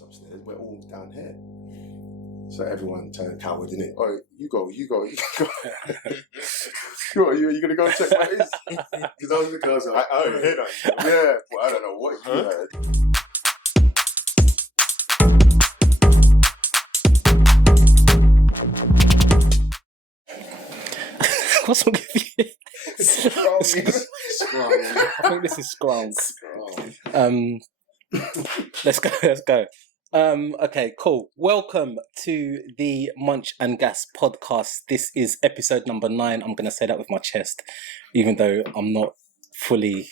everyone's upstairs. We're all down here. So everyone turned coward, innit? Oh, you go. Are you gonna go and check what it is? Because I was looking, I was like, I heard that. yeah, but I don't know what you heard. What's wrong with you? Scrum. I think this is scrum. Let's go. Okay, cool. Welcome to the Munch and Gas podcast. This is episode number 9. I'm going to say that with my chest, even though I'm not fully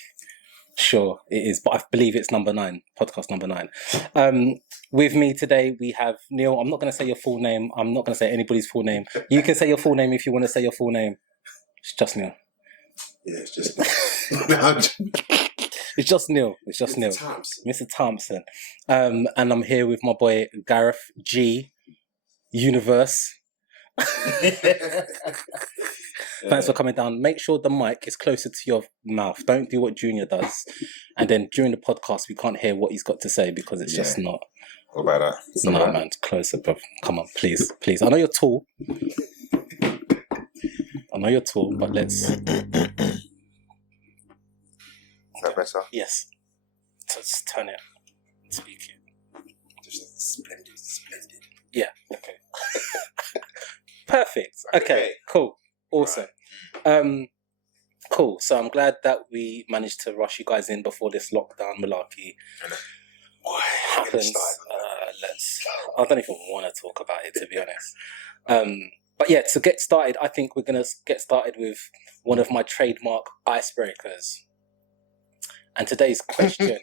sure it is, but I believe it's number 9, podcast number 9. With me today, we have Neil. I'm not going to say your full name. I'm not going to say anybody's full name. You can say your full name if you want to say your full name. It's just Neil. Yeah, it's just It's just Neil. It's just Neil. Mr. Thompson. And I'm here with my boy Gareth G. Universe. Thanks for coming down. Make sure the mic is closer to your mouth. Don't do what Junior does. And then during the podcast, we can't hear what he's got to say because it's just not. What about that? No, man, closer, bro. Come on, please. I know you're tall. But let's. Is that better? Yes. Just turn it. Speak it. just splendid. Yeah. Okay. Perfect. Okay. Cool. Awesome. Cool. So I'm glad that we managed to rush you guys in before this lockdown malarkey happens. I don't even want to talk about it, to be honest. But yeah, to get started, I think we're gonna get started with one of my trademark icebreakers. And today's question,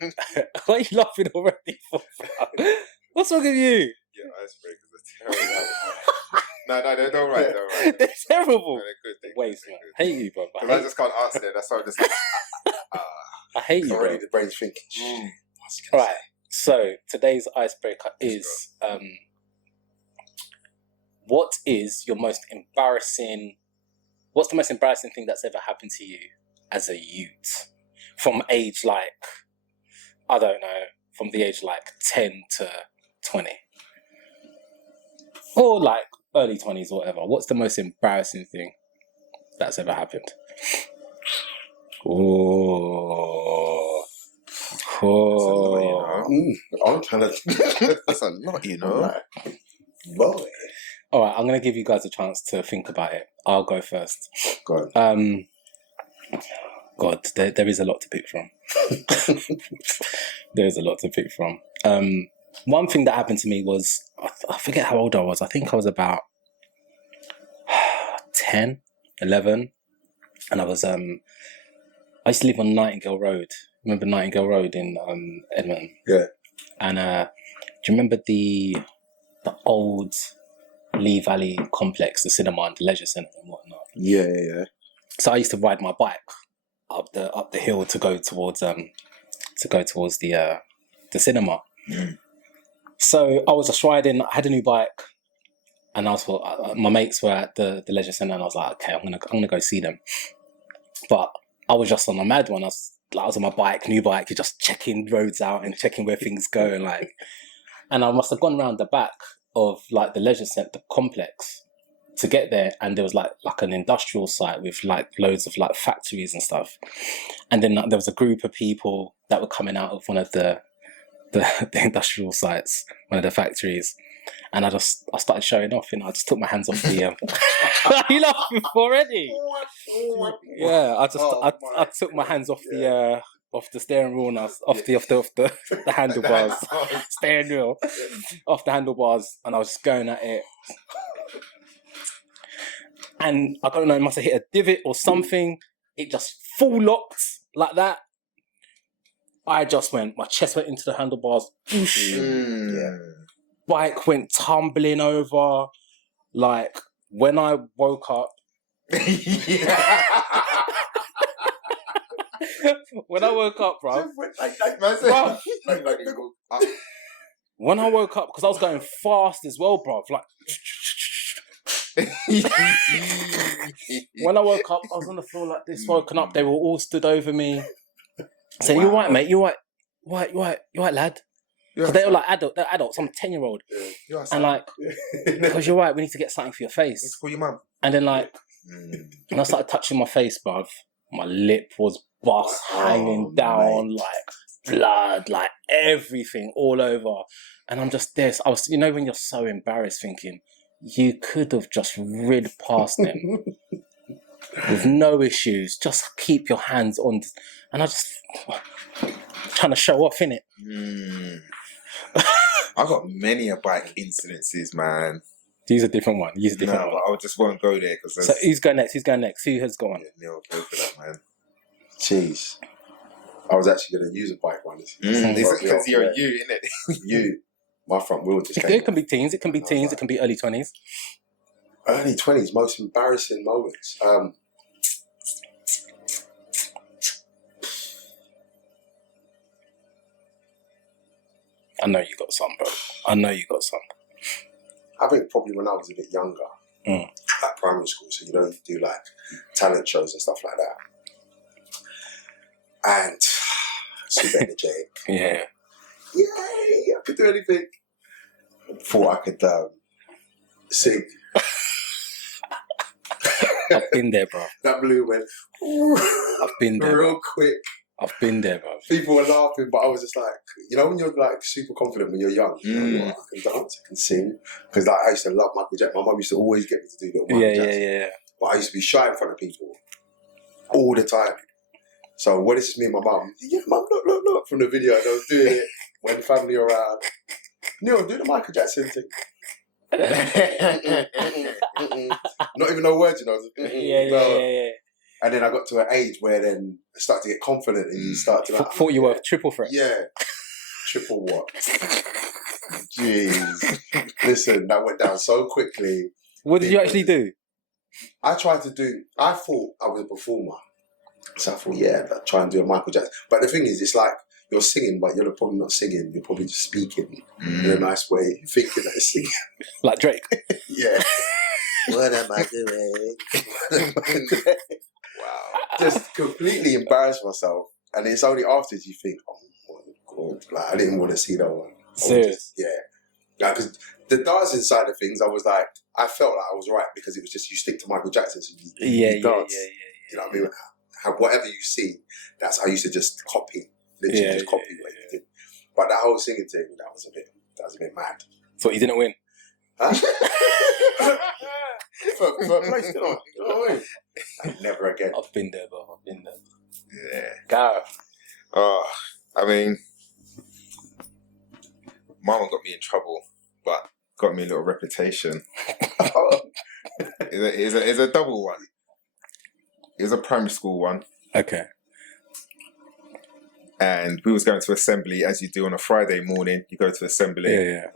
why are you laughing already for? What's wrong with you? Yeah, icebreakers are terrible. No, they're right. They're terrible. No, they're good. Waste, man. I hate you, bro. Because I just can't answer them. That's why I'm just like, I hate you, bro. Already the brain's thinking. Right. So today's icebreaker is what's the most embarrassing thing that's ever happened to you as a youth? From age I don't know, from the age 10 to 20. Or early 20s or whatever. What's the most embarrassing thing that's ever happened? I'm trying to. that's a lot, you know. Boy. All right, I'm going to give you guys a chance to think about it. I'll go first. Go on. God, there is a lot to pick from. There is a lot to pick from. One thing that happened to me was, I forget how old I was. I think I was about 10, 11. And I used to live on Nightingale Road. Remember Nightingale Road in Edmonton? Yeah. And do you remember the old Lee Valley complex, the cinema and the leisure centre and whatnot? Yeah. So I used to ride my bike up the hill to go towards the cinema. Mm. So I was just riding. I had a new bike, and my mates were at the leisure centre, and I was like, okay, I'm gonna go see them. But I was just on a mad one. I was on my bike, new bike, you're just checking roads out and checking where things go, and I must have gone around the back of the leisure centre complex to get there, and there was like an industrial site with loads of factories and stuff, and then there was a group of people that were coming out of one of the industrial sites, one of the factories, and I started showing off. I just took my hands off the. Are you laughing already? Yeah, I took my hands off the steering wheel and off the handlebars, steering wheel, off the handlebars, and I was just going at it. And I don't know, it must have hit a divot or something. It just full locked like that. My chest went into the handlebars. Yeah. Bike went tumbling over. When I woke up. When I woke up, bro. When I woke up, because I was going fast as well, bro. When I woke up, I was on the floor like this, woken up, they were all stood over me. Saying, wow. You right, mate? You right, lad? Because they were like they're adults. I'm a 10-year-old. Yeah. You're a And like, Yeah. because you're right, we need to get something for your face. It's for your mum. And then like, and I started touching my face, bruv. My lip was bust, hanging down, mate. like blood, like everything all over. And I'm just this. I was, when you're so embarrassed, thinking you could have just rid past them with no issues. Just keep your hands on. And I just trying to show off, innit? I got many a bike incidences, man. Use a different one. Use a different one. But I just won't go there because. So who's going next? Who has gone? Yeah, Neil, go for that, man. Jeez. I was actually going to use a bike one. Because you're you, innit? You. My front wheel just came It can be teens. It can be teens. It can be early 20s. Early 20s, most embarrassing moments. I know you got some, bro. I know you got some. I think probably when I was a bit younger, at primary school, so you do like talent shows and stuff like that. And super energetic. Yeah. Yay! I could do anything. Thought I could sing. I've been there, bro. That balloon went I've been there. real quick. I've been there, bro. People were laughing, but I was just like, when you're like super confident when you're young, you know, I can dance, I can sing. Because like, I used to love Michael Jackson. My mum used to always get me to do little Michael Jackson. Yeah. But I used to be shy in front of people all the time. So when it's just me and my mum, mum, look, from the video, and I was doing it when family around. Neil, do the Michael Jackson thing. Not even no words, Yeah. And then I got to an age where then I started to get confident and you start to like... Thought you were triple threat. Yeah. Triple what? Jeez. Listen, that went down so quickly. What did you actually do? I thought I was a performer. So I thought, I'd try and do a Michael Jackson. But the thing is, it's like you're singing, but you're probably not singing. You're probably just speaking in a nice way, thinking that you're singing. Like Drake. Yeah. What am I doing? Wow. Just completely embarrassed myself. And it's only afterwards you think, oh my God, like I didn't want to see that one. Serious? Because the dancing side of things, I felt like I was right because it was just you stick to Michael Jackson. So you dance. Yeah. You know what I mean? Whatever you see, that's how I used to just copy. Literally just copy what you did. But that whole singing thing, that was a bit mad. So you didn't win? Huh? but place it on. You know what I mean? Never again. I've been there, bro. I've been there. Yeah. Gareth. Oh, I mean, Mama got me in trouble, but got me a little reputation. It's a double one. It was a primary school one. Okay. And we was going to assembly, as you do on a Friday morning. You go to assembly. Yeah.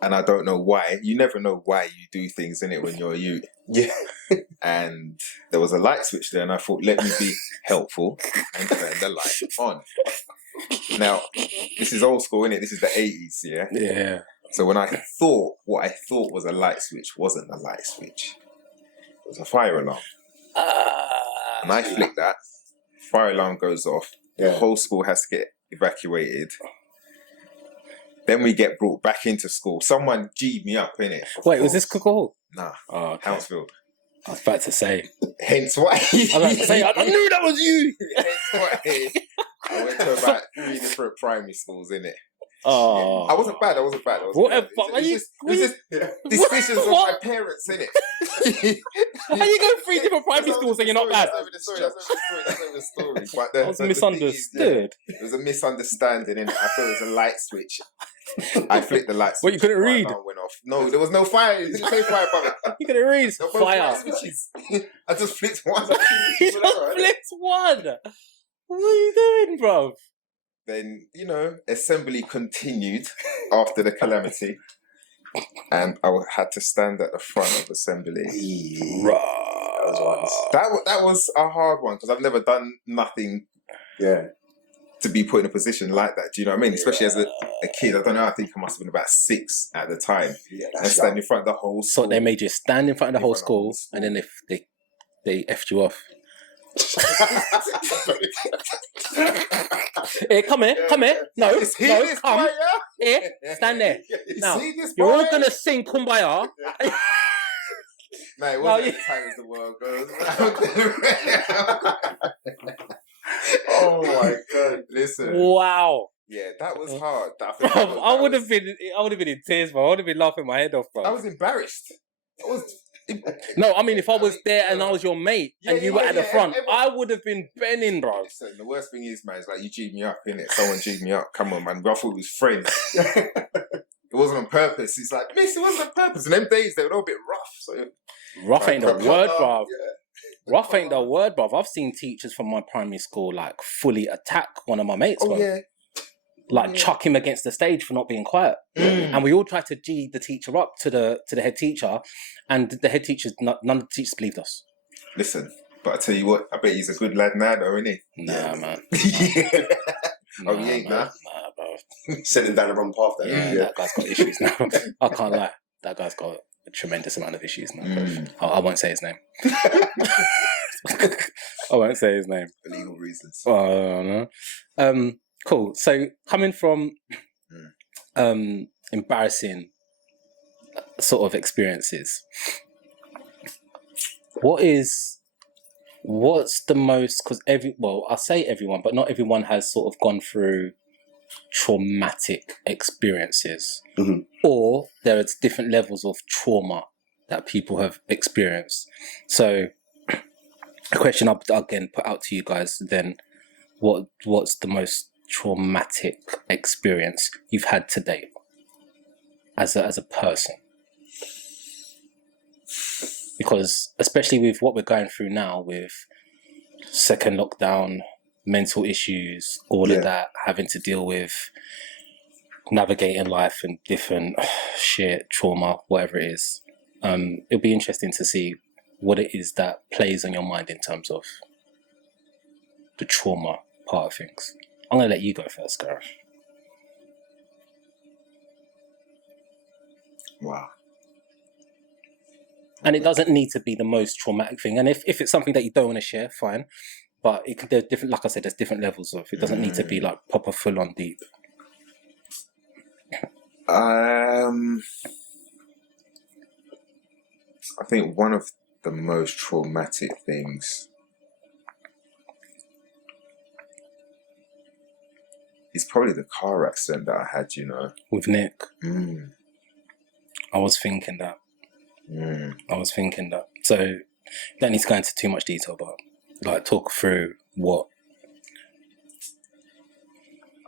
And I don't know why. You never know why you do things, innit, when you're a youth. Yeah. And there was a light switch there, and I thought, let me be helpful and turn the light on. Now, this is old school, innit? This is the 80s, yeah? Yeah. So when I thought what I thought was a light switch wasn't a light switch. It was a fire alarm. And I flick that. Fire alarm goes off. Yeah. The whole school has to get evacuated. Then we get brought back into school. Someone G'd me up, innit? Wait, was this Cook Hall? Nah. Oh, okay. Hounsfield. I was about to say. Hence why. I was about to say, I knew that was you. Hence why. I went to about 3 different primary schools, innit? Oh. I wasn't bad. Whatever. It's just decisions of my parents, innit? How you go 3 different primary schools and you're not bad? That's over the story. But I was misunderstood. It was a misunderstanding, innit? I thought it was a light switch. I flicked the light switch. What, you couldn't read? Fire alarm went off. No, there was no fire. You didn't say fire, brother. You couldn't read. There were both Fire. light switches. I just flicked one. You just flipped one. What are you doing, bro? Then, assembly continued after the calamity. And I had to stand at the front of assembly. That was a hard one because I've never done nothing to be put in a position like that. Do you know what I mean? Especially as a kid. I don't know. I think I must have been about 6 at the time. Yeah, and stand in front of the whole school. So they made you stand in front of the whole school and then they effed you off. Here, come here. No, See no, this come. boy, yeah? Here, stand there. You Now, see this you're all boy? gonna sing Kumbaya. No, it No, wasn't you- as tight as the world goes. Oh my god. Listen, Wow. yeah, that was hard. I think Bro, that I would was- have been in tears, bro. I would have been laughing my head off, bro. I was embarrassed. I was. No, I mean, if I was there and I was your mate Yeah, and you yeah, were at the yeah, front, everyone- I would have been bending, bro. Listen, the worst thing is, man, it's like you G'd me up, innit? Someone G'd me up. Come on, man. I thought we was friends. It wasn't on purpose. It's like, miss, it wasn't on purpose. And them days, they were all a bit rough. So Rough ain't the word, bro. Yeah. Rough ain't the word, bro. I've seen teachers from my primary school like fully attack one of my mates, bro. oh, yeah. Like chuck him against the stage for not being quiet. And we all tried to G the teacher up to the head teacher, and the head teachers, none of the teachers believed us. Listen, but I tell you what, I bet he's a good lad now, though, isn't he? Nah, man. Oh, he ain't, nah? Nah, bro. Sending down the wrong path there. Yeah, that guy's got issues now. I can't lie. That guy's got a tremendous amount of issues now. I won't say his name. I won't say his name. For legal reasons. Oh, no. Cool. So coming from embarrassing sort of experiences, what's the most, because I'll say everyone, but not everyone has sort of gone through traumatic experiences, or there are different levels of trauma that people have experienced. So a question I'll again put out to you guys then, what's the most traumatic experience you've had to date as a person? Because especially with what we're going through now with second lockdown, mental issues, all of that, having to deal with navigating life and different shit, trauma, whatever it is, it'll be interesting to see what it is that plays on your mind in terms of the trauma part of things. I'm going to let you go first, Gareth. Wow. And it doesn't need to be the most traumatic thing. And if it's something that you don't want to share, fine. But there's different, like I said, there's different levels of it. Doesn't need to be like proper full on deep. I think one of the most traumatic things is probably the car accident that I had, you know. With Nick, Mm. I was thinking that. Mm. So don't need to go into too much detail, but like talk through what.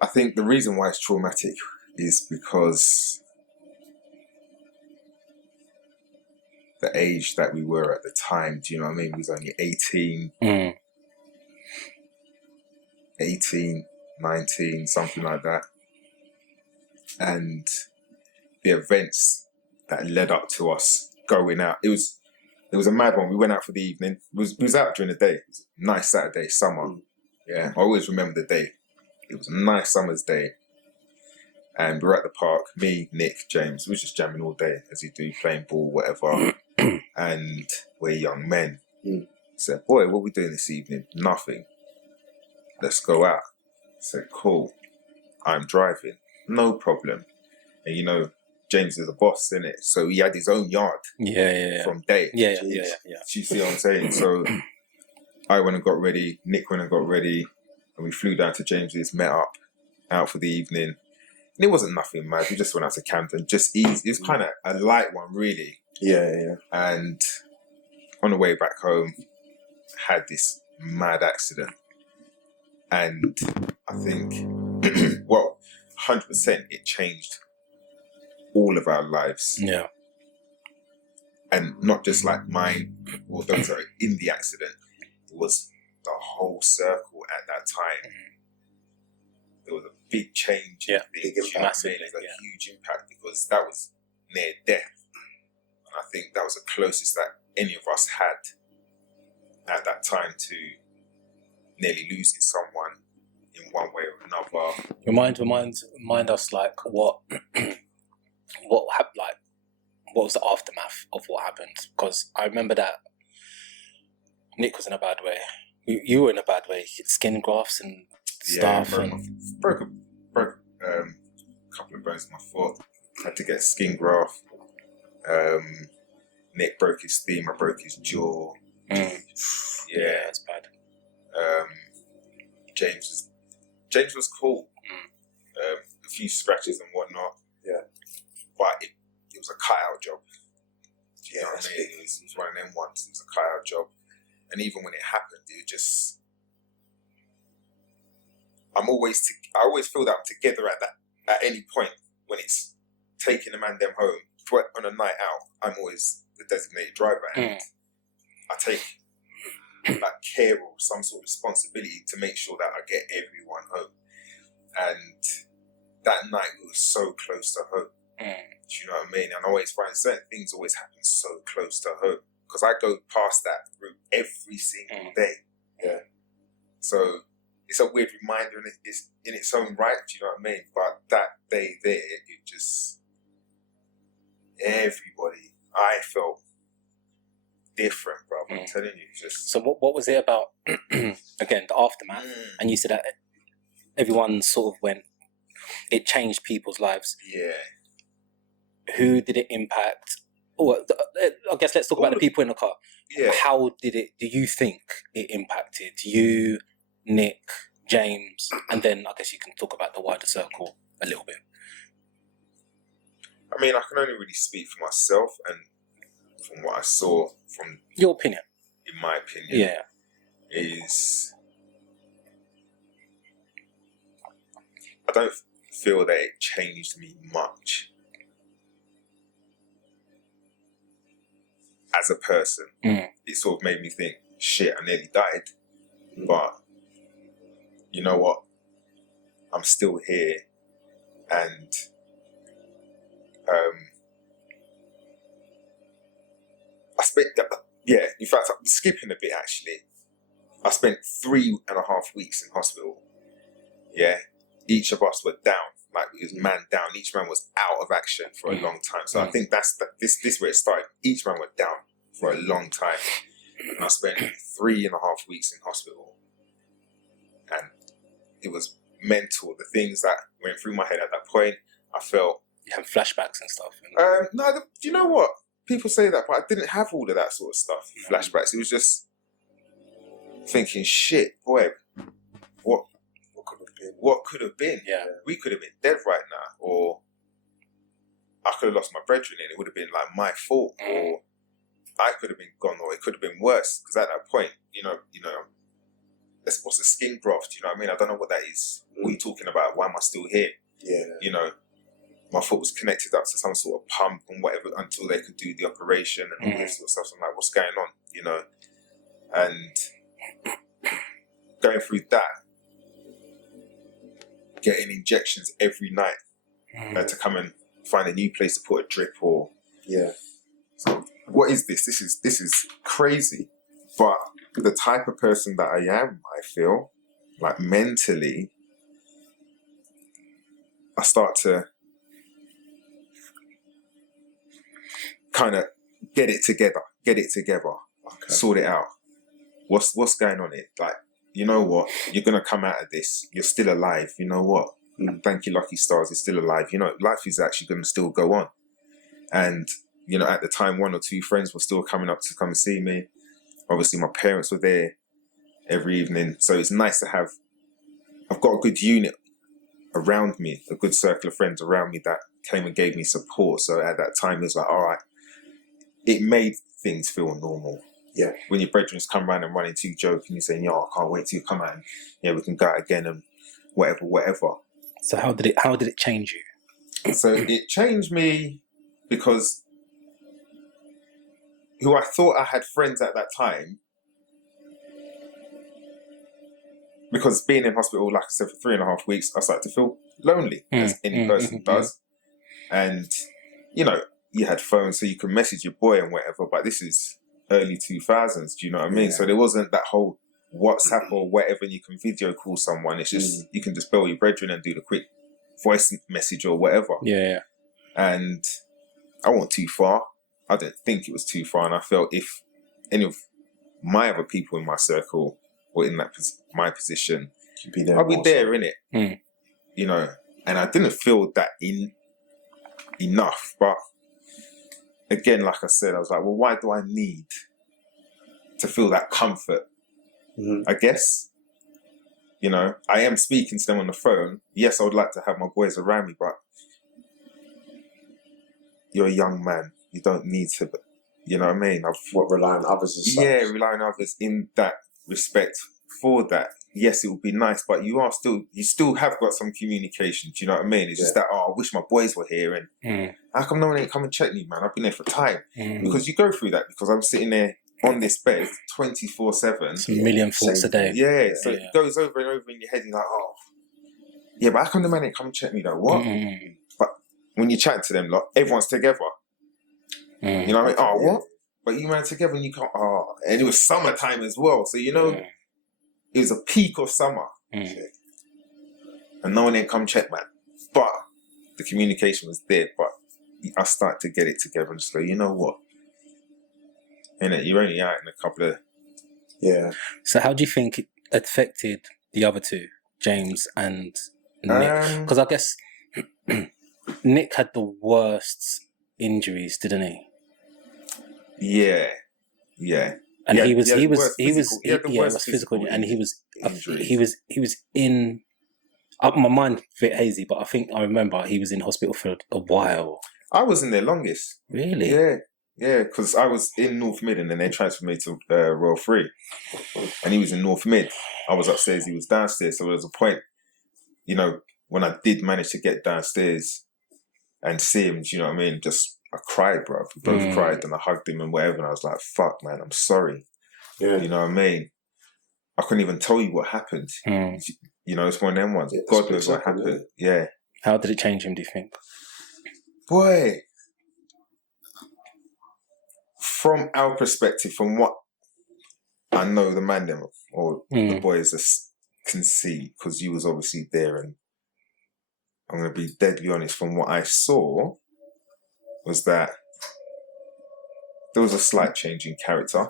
I think the reason why it's traumatic is because the age that we were at the time, do you know what I mean? We was only 18, 19, something like that. And the events that led up to us going out, it was a mad one. We went out for the evening. We was out during the day. It was a nice Saturday, summer. Yeah, I always remember the day. It was a nice summer's day. And we were at the park, me, Nick, James, we were just jamming all day, as you do, playing ball, whatever. And we're young men. Said, boy, what are we doing this evening? Nothing. Let's go out. Said, cool. I'm driving. No problem. And you know, James is a boss, innit? So he had his own yard from day. Yeah. Do you see what I'm saying? So I went and got ready, Nick went and got ready, and we flew down to James's, met up, out for the evening. And it wasn't nothing mad. We just went out to Camden, just easy. It was kind of a light one, really. Yeah. And on the way back home, had this mad accident. And I think, well, 100% it changed all of our lives. Yeah. And not just like mine, or those that are in the accident. It was the whole circle at that time. There was a big change. Yeah, big impact. Massive, It was a huge impact because that was near death. And I think that was the closest that any of us had at that time to nearly losing someone in one way or another. Remind us like what happened, like what was the aftermath of what happened? Because I remember that Nick was in a bad way. You were in a bad way. Skin grafts and stuff. Broke a couple of bones in my foot. Had to get a skin graft. Nick broke his femur, broke his jaw. Yeah, that's bad. James was cool. A few scratches and whatnot. Yeah, but it was a cut-out job. You know what I mean? Big. It was one of them ones. It was a cut-out job, and even when it happened, it just. I always feel that I'm together at any point when it's taking a man them home on a night out. I'm always the designated driver, and I take like care or some sort of responsibility to make sure that I get everyone home. And that night we were so close to home. Do you know what I mean? And I always find certain things always happen so close to home because I go past that route every single day. Yeah. So it's a weird reminder in its own right. Do you know what I mean? But that day there, it just everybody. I felt different, bro. I'm telling you. Just so. What was it about? Again, the aftermath, and you said that everyone sort of went. It changed people's lives. Yeah. Who did it impact? Or I guess let's talk about the people in the car. Yeah. How do you think it impacted you, Nick, James, and then I guess you can talk about the wider circle a little bit. I mean, I can only really speak for myself and from what I saw from your opinion. In my opinion, yeah, is I don't feel that it changed me much as a person. It sort of made me think, shit, I nearly died, but you know what? I'm still here, and I spent, in fact, I'm skipping a bit actually. I spent 3.5 weeks in hospital. Yeah, each of us were down, like it was man down. Each man was out of action for a long time. So I think that's this where it started. Each man went down for a long time, and I spent 3.5 weeks in hospital, and it was mental. The things that went through my head at that point, I felt. You had flashbacks and stuff. No, do you know what? People say that, but I didn't have all of that sort of stuff. Flashbacks. It was just thinking, shit, boy, what could have been? What could have been? Yeah, we could have been dead right now, or I could have lost my brethren, and it would have been like my fault, or I could have been gone, or it could have been worse. Because at that point, you know, what's a skin graft? You know what I mean? I don't know what that is. What are you talking about? Why am I still here? Yeah, you know. My foot was connected up to some sort of pump and whatever until they could do the operation and all this sort of stuff. So I'm like, what's going on? You know? And going through that, getting injections every night to come and find a new place to put a drip or... Yeah. So what is this? This is crazy. But the type of person that I am, I feel, like mentally, I start to kind of get it together, okay. Sort it out. What's going on here? Like, you know what? You're gonna come out of this. You're still alive. You know what? Thank you, lucky stars. You're still alive. You know, life is actually gonna still go on. And you know, at the time, 1 or 2 friends were still coming up to come and see me. Obviously, my parents were there every evening, so it's nice to have. I've got a good unit around me, a good circle of friends around me that came and gave me support. So at that time, it was like, all right. It made things feel normal. Yeah. When your brethren come round and run into you joking, you saying, yo, I can't wait till you come out and we can go out again and whatever. So how did it change you? So it changed me because who I thought I had friends at that time, because being in hospital, like I said, for 3.5 weeks, I started to feel lonely, as any person does. And, you know, you had phones so you could message your boy and whatever, but this is early 2000s, do you know what I mean? So there wasn't that whole WhatsApp or whatever, and you can video call someone. It's just, you can just bell your brethren and do the quick voice message or whatever. Yeah. And I wasn't too far. I didn't think it was too far, and I felt if any of my other people in my circle or in that my position, You'd be there. I'll be more there, so. innit? Mm. You know, and I didn't feel that enough. But again, like I said, I was like, well, why do I need to feel that comfort? Mhm. I guess, you know, I am speaking to them on the phone. Yes, I would like to have my boys around me, but you're a young man. You don't need to, you know what I mean? What, rely on others as such? Yeah, rely on others in that respect for that. Yes, it would be nice, but you still have got some communication. Do you know what I mean? It's just that, I wish my boys were here, and how come no one ain't come and check me, man? I've been there for time. Because you go through that, because I'm sitting there on this bed 24/7. It's a million thoughts a day. Yeah, so it goes over and over in your head. You're like, oh, yeah, but how come the man ain't come and check me though? What? But when you chat to them, like, everyone's together. You know what I mean? Oh, what? But you man together and you can't. Oh, and it was summertime as well, so you know. It was a peak of summer. And no one ain't come check, man. But the communication was there. But I started to get it together and just go, you know what? Innit? You're only out in a couple of... Yeah. So how do you think it affected the other two, James and Nick? Because I guess Nick had the worst injuries, didn't he? Yeah. Yeah. And he was physical, and he was in. My mind a bit hazy, but I think I remember he was in hospital for a while. I was in there longest. Really? Yeah, because I was in North Mid and then they transferred me to Royal Free, and he was in North Mid. I was upstairs, he was downstairs. So there was a point, you know, when I did manage to get downstairs and see him. Do you know what I mean? I cried, bro. We both cried and I hugged him and whatever. And I was like, fuck, man, I'm sorry. Yeah. You know what I mean? I couldn't even tell you what happened. You know, it's one of them ones. God knows what happened. Yeah. How did it change him, do you think? Boy. From our perspective, from what I know the man them or the boys can see, because you was obviously there, and I'm going to be deadly honest, from what I saw, was that there was a slight change in character.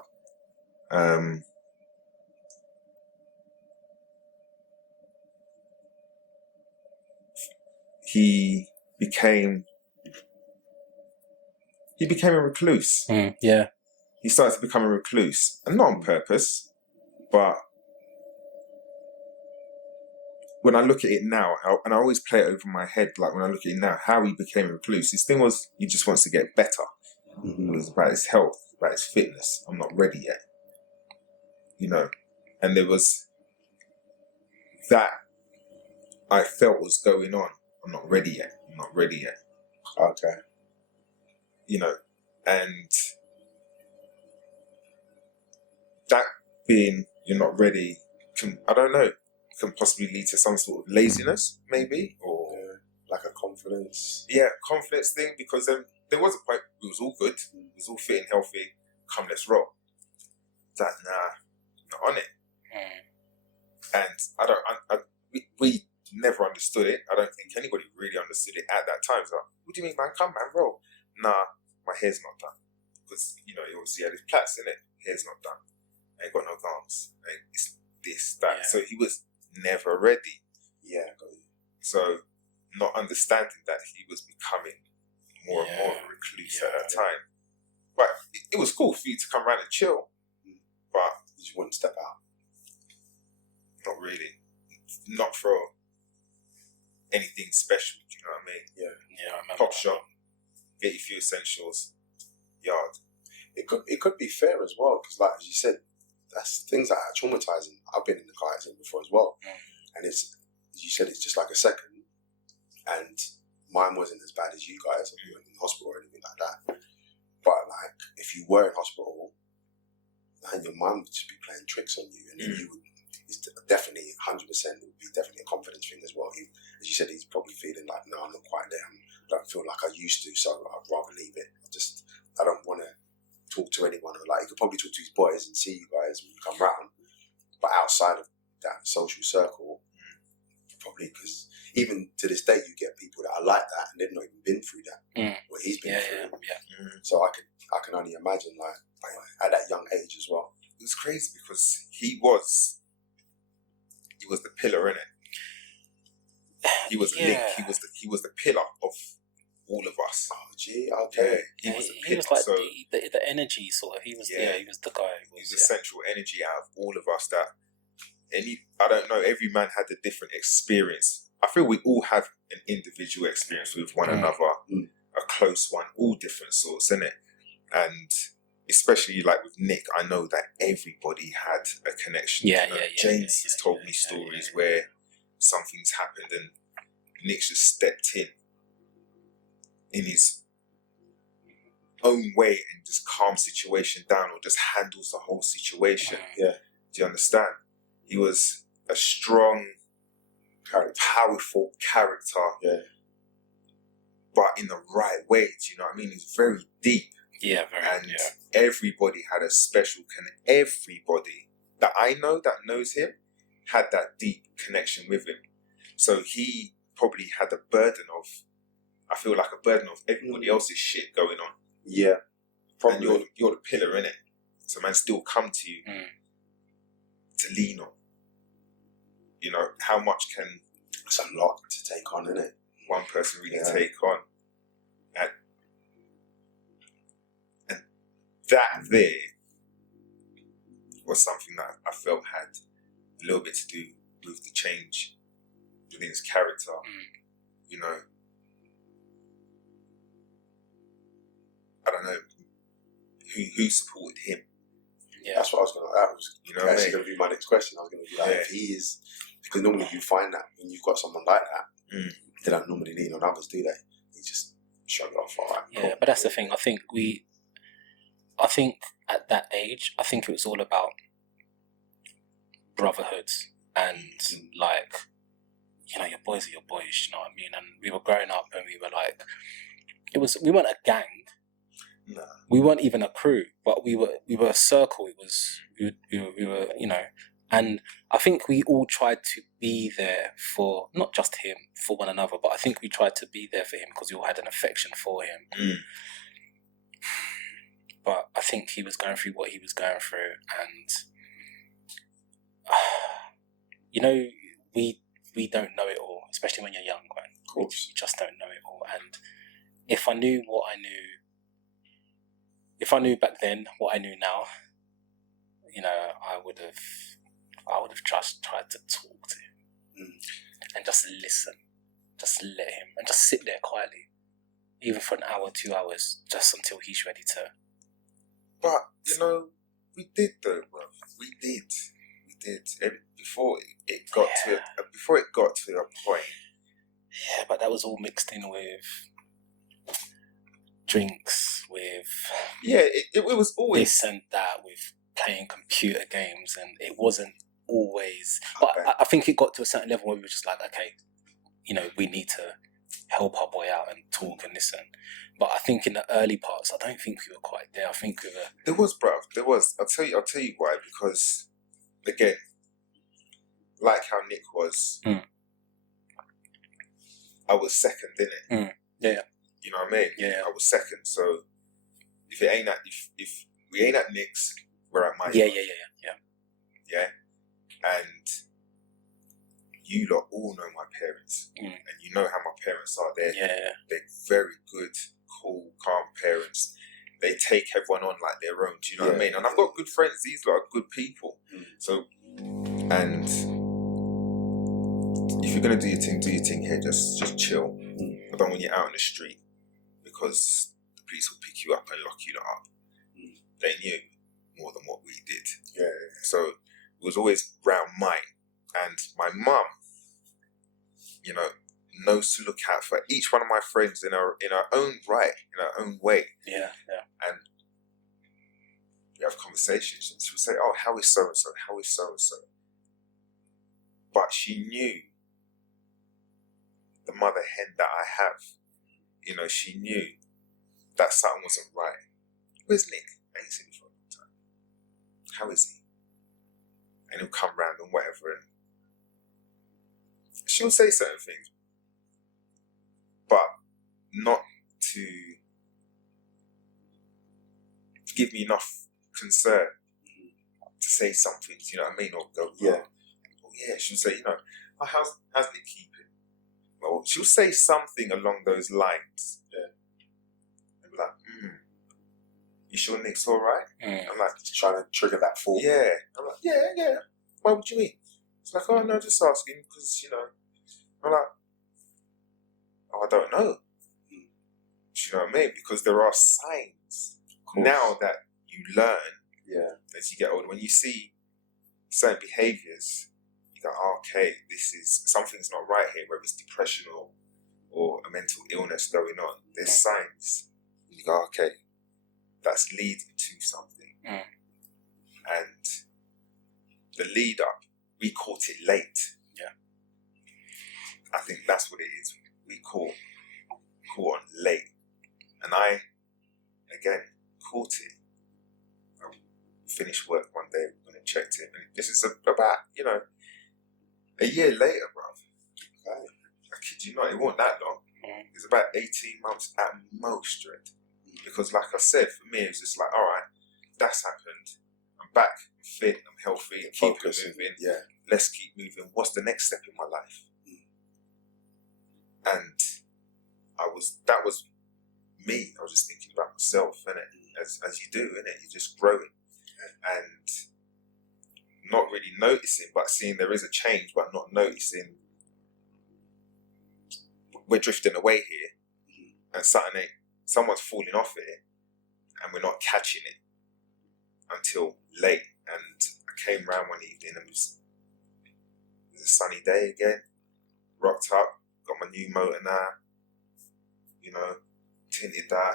He became a recluse. Yeah. He started to become a recluse, and not on purpose, but when I look at it now, and I always play it over my head, like when I look at it now, how he became a recluse. His thing was he just wants to get better. It was about his health, about his fitness. I'm not ready yet. You know, and there was that I felt was going on. I'm not ready yet. I'm not ready yet. Okay. You know, and that being you're not ready can possibly lead to some sort of laziness, maybe, or like a confidence. Yeah, confidence thing, because there was a point it was all good, it was all fit and healthy. Come, let's roll. That not on it. And we never understood it. I don't think anybody really understood it at that time. So, what do you mean, man? Come, man, roll. Nah, my hair's not done. Because, you know, he obviously had his plaits in it. Hair's not done. I ain't got no gums. It's this, that. Yeah. So he was never ready. Yeah, got you. So, not understanding that he was becoming more and more of a recluse at that time. But it was cool for you to come around and chill. But you just wouldn't step out. Not really. Not for anything special, do you know what I mean? Yeah, I remember. Pop shop, get your few essentials, yard. It could be fair as well, because like as you said, that's things that are traumatizing. I've been in the car accident before as well, and it's, as you said, it's just like a second, and mine wasn't as bad as you guys. You weren't in hospital or anything like that, but like if you were in hospital, and your mind would just be playing tricks on you, and then you would. It's definitely 100%. It would be definitely a confidence thing as well. As you said, he's probably feeling like, no, I'm not quite there. I don't feel like I used to, so I'd rather leave it. I don't want to talk to anyone. Like, he could probably talk to his boys and see you guys when you come round, but outside of that social circle, probably, because even to this day, you get people that are like that and they've not even been through that. What he's been through. So I can only imagine, like at that young age as well. It was crazy because he was was the link. He was the pillar of all of us. Oh, gee, okay. Yeah, he was the he pillar. was like So the energy sort of. He was he was the guy. he was the central energy out of all of us. That I don't know. Every man had a different experience. I feel we all have an individual experience with one another, a close one, all different sorts, innit? And especially like with Nick, I know that everybody had a connection. James has told me stories where something's happened and Nick's just stepped in his own way and just calm situation down, or just handles the whole situation. Yeah. Do you understand? He was a strong, powerful character. Yeah. But in the right way, do you know what I mean? He's very deep. Yeah, very. And everybody had a special everybody that I know that knows him had that deep connection with him. So he probably had a burden of, I feel like a burden of everybody else's shit going on. Yeah. Probably. And you're the pillar, innit? So man still come to you to lean on. You know, how much can... It's a lot to take on, isn't it? One person really take on. And that there was something that I felt had a little bit to do with the change within his character. You know, I don't know who supported him. Yeah, that's what I was going to. That was actually going to be my next question. I was going to be like, if he is, because normally you find that when you've got someone like that, they don't normally lean on others, do they? They just shrug it off. All right, cool. But that's the thing. I think at that age, I think it was all about brotherhood and like, you know, your boys are your boys. You know what I mean? And we were growing up, and we were like, we weren't a gang. No. We weren't even a crew, but we were a circle. We were, you know, and I think we all tried to be there for not just him, for one another, but I think we tried to be there for him because we all had an affection for him. But I think he was going through what he was going through, and you know, we don't know it all, especially when you're young, man. Of course, you just don't know it all. And if I knew what I knew. If I knew back then what I knew now, you know, I would have just tried to talk to him and just listen, just let him, and just sit there quietly, even for an hour, 2 hours, just until he's ready to. But you know, we did though, bro. We did. Before it got to a point. Yeah, but that was all mixed in with drinks, with it was always this and that, with playing computer games, and it wasn't always. But I think it got to a certain level where we were just like, okay, you know, we need to help our boy out and talk and listen. But I think in the early parts, I don't think we were quite there. I think we were. There was, bruv. There was. I'll tell you why. Because again, like how Nick was, I was second, didn't it? Yeah. You know what I mean? Yeah. I was second. So if we ain't at Nick's, we're at mine. Yeah. Yeah. And you lot all know my parents, and you know how my parents are. They're very good, cool, calm parents. They take everyone on like their own. Do you know what I mean? And I've got good friends. These lot are good people. So, and if you're gonna do your thing here. Just chill. I don't want you out on the street because the police will pick you up and lock you up. They knew more than what we did. Yeah. So it was always round mine. And my mum, you know, knows to look out for each one of my friends in our own right, in our own way. Yeah. And we have conversations, and she'll say, "Oh, how is so and so? How is so and so?" But she knew the mother hen that I have. You know, she knew that something wasn't right. Where's Nick? I ain't seen him for a long time. How is he? And he'll come round and whatever, and she'll say certain things, but not to give me enough concern to say something, you know what I mean? Or go, she'll say, you know, oh, how's Nick keeping? Well, she'll say something along those lines. Yeah. And be like, you sure Nick's all right? I'm like, Just trying to trigger that thought. yeah. I'm like, yeah. Why would you mean? It's like, oh no, just asking because I'm like, oh, I don't know. Do you know what I mean? Because there are signs now that you learn as you get older. When you see certain behaviours, you go, oh, okay, something's not right here, whether it's depression or a mental illness going on. There's signs. You go, okay, that's leading to something. And the lead up, we caught it late. Yeah. I think that's what it is. We caught on late. And I, again, caught it. I finished work one day when I checked it. And this is about, a year later, bruv. I kid you not, it wasn't that long. It was about 18 months at most, Dread. Because like I said, for me, it was just like, all right, that's happened. I'm back, I'm fit, I'm healthy, keep moving. Yeah. Let's keep moving. What's the next step in my life? And that was me. I was just thinking about myself, innit? As you do, innit? You're just growing. And not really noticing, but seeing there is a change, but not noticing we're drifting away here. And someone's falling off here, and we're not catching it until late. And I came round one evening and it was a sunny day again, rocked up, got my new motor now, tinted that,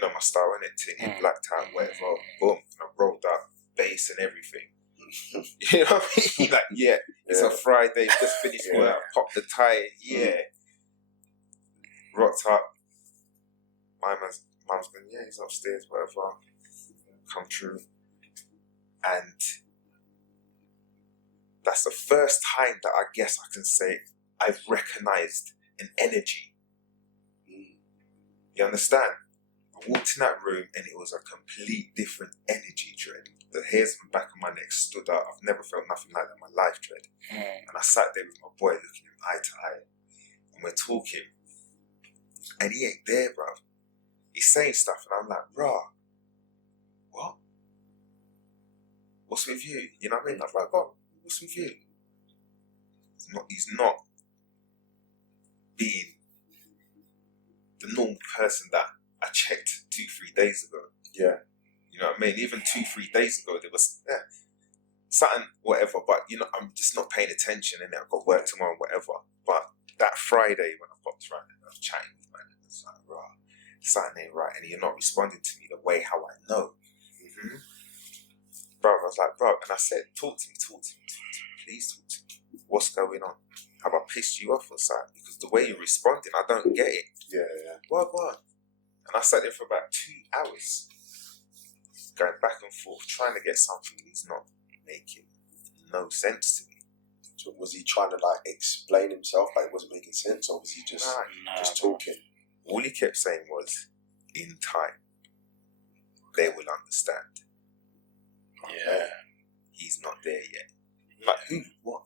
my style, innit? Tinted, blacked out, whatever, boom, I rolled up, bass and everything. You know what I mean? Like, it's a Friday, just finished work, popped the tyre, rocked up. My mum's going, he's upstairs, whatever, come true. And that's the first time that I guess I can say I've recognised an energy. You understand? I walked in that room and it was a complete different energy, Dread. The hairs on the back of my neck stood up. I've never felt nothing like that in my life, Dread. And I sat there with my boy looking him eye to eye. And we're talking. And he ain't there, bruv. He's saying stuff and I'm like, bruh, what? What's with you? You know what I mean? I'm like, oh, what's with you? He's not being the normal person that I checked 2-3 days ago. Yeah. You know what I mean? Even 2-3 days ago, there was something, whatever, but I'm just not paying attention and I've got work tomorrow, whatever. But that Friday when I popped around and I was chatting with man, and it's like, rah, something ain't right, and you're not responding to me the way how I know. Bro, I was like, bro, and I said, talk to me, please talk to me. What's going on? Have I pissed you off or something? Because the way you're responding, I don't get it. Yeah. What? And I sat there for about 2 hours, going back and forth, trying to get something he's not making no sense to me. So was he trying to explain himself, like it wasn't making sense, or was he just talking? All he kept saying was, in time, they will understand. Yeah. He's not there yet. Like, who? What?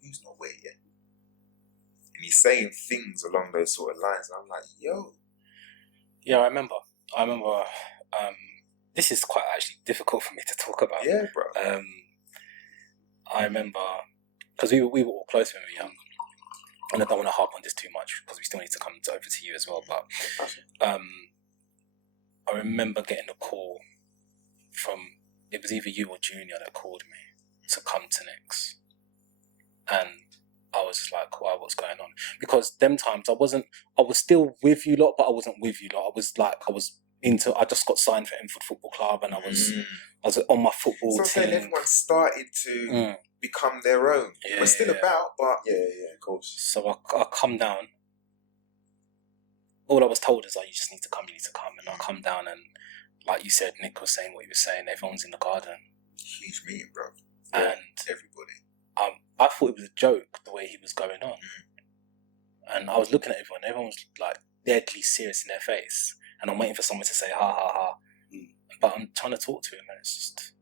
Who's not there yet? And he's saying things along those sort of lines. And I'm like, yo. Yeah, I remember. This is quite actually difficult for me to talk about. Yeah, bro. I remember, because we were all close when we were young. And I don't want to harp on this too much because we still need to come over to you as well. But I remember getting a call from, it was either you or Junior that called me to come to Nick's. And I was just like, wow, what's going on? Because them times I was still with you lot, but I wasn't with you lot. I just got signed for Enfield Football Club and I was on my football team. Everyone started to become their own. Yeah, We're still about, but... Yeah, of course. So I come down. All I was told is, you just need to come, And I come down and, like you said, Nick was saying what he was saying, everyone's in the garden. Huge meeting, bro. And everybody. I thought it was a joke, the way he was going on. And I was looking at everyone was like deadly serious in their face. And I'm waiting for someone to say, ha, ha, ha. But I'm trying to talk to him and it's just,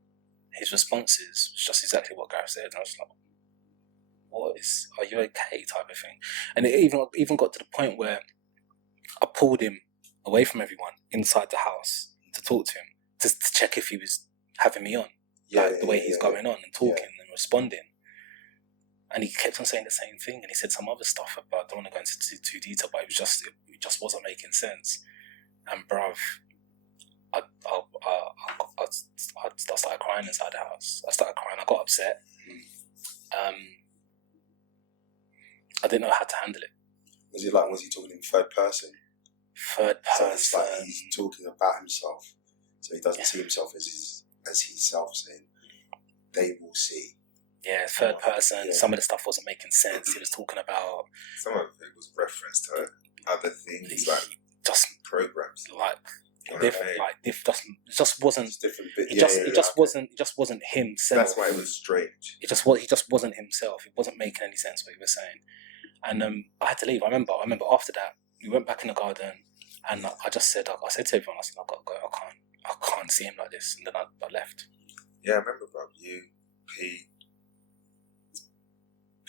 his responses was just exactly what Gareth said. And I was like, are you okay type of thing. And it even got to the point where I pulled him away from everyone inside the house to talk to him, just to check if he was having me on, the way he's going on and talking and responding. And he kept on saying the same thing, and he said some other stuff about, I don't want to go into too detail, but it just wasn't making sense. And bruv, I started crying inside the house. I started crying. I got upset. I didn't know how to handle it. Was he talking in third person? Third person. So it's like he's talking about himself. So he doesn't see himself as himself, saying, they will see. Yeah, third person. Yeah. Some of the stuff wasn't making sense. He was talking about... Some of it was reference to other things, like just programs. It just wasn't... It's different bit. It just wasn't himself. That's why it was strange. He just wasn't himself. It wasn't making any sense what he was saying. And I had to leave. I remember after that, we went back in the garden, and I said to everyone, I said, I've got to go. I can't see him like this. And then I left. Yeah, I remember, bro. You,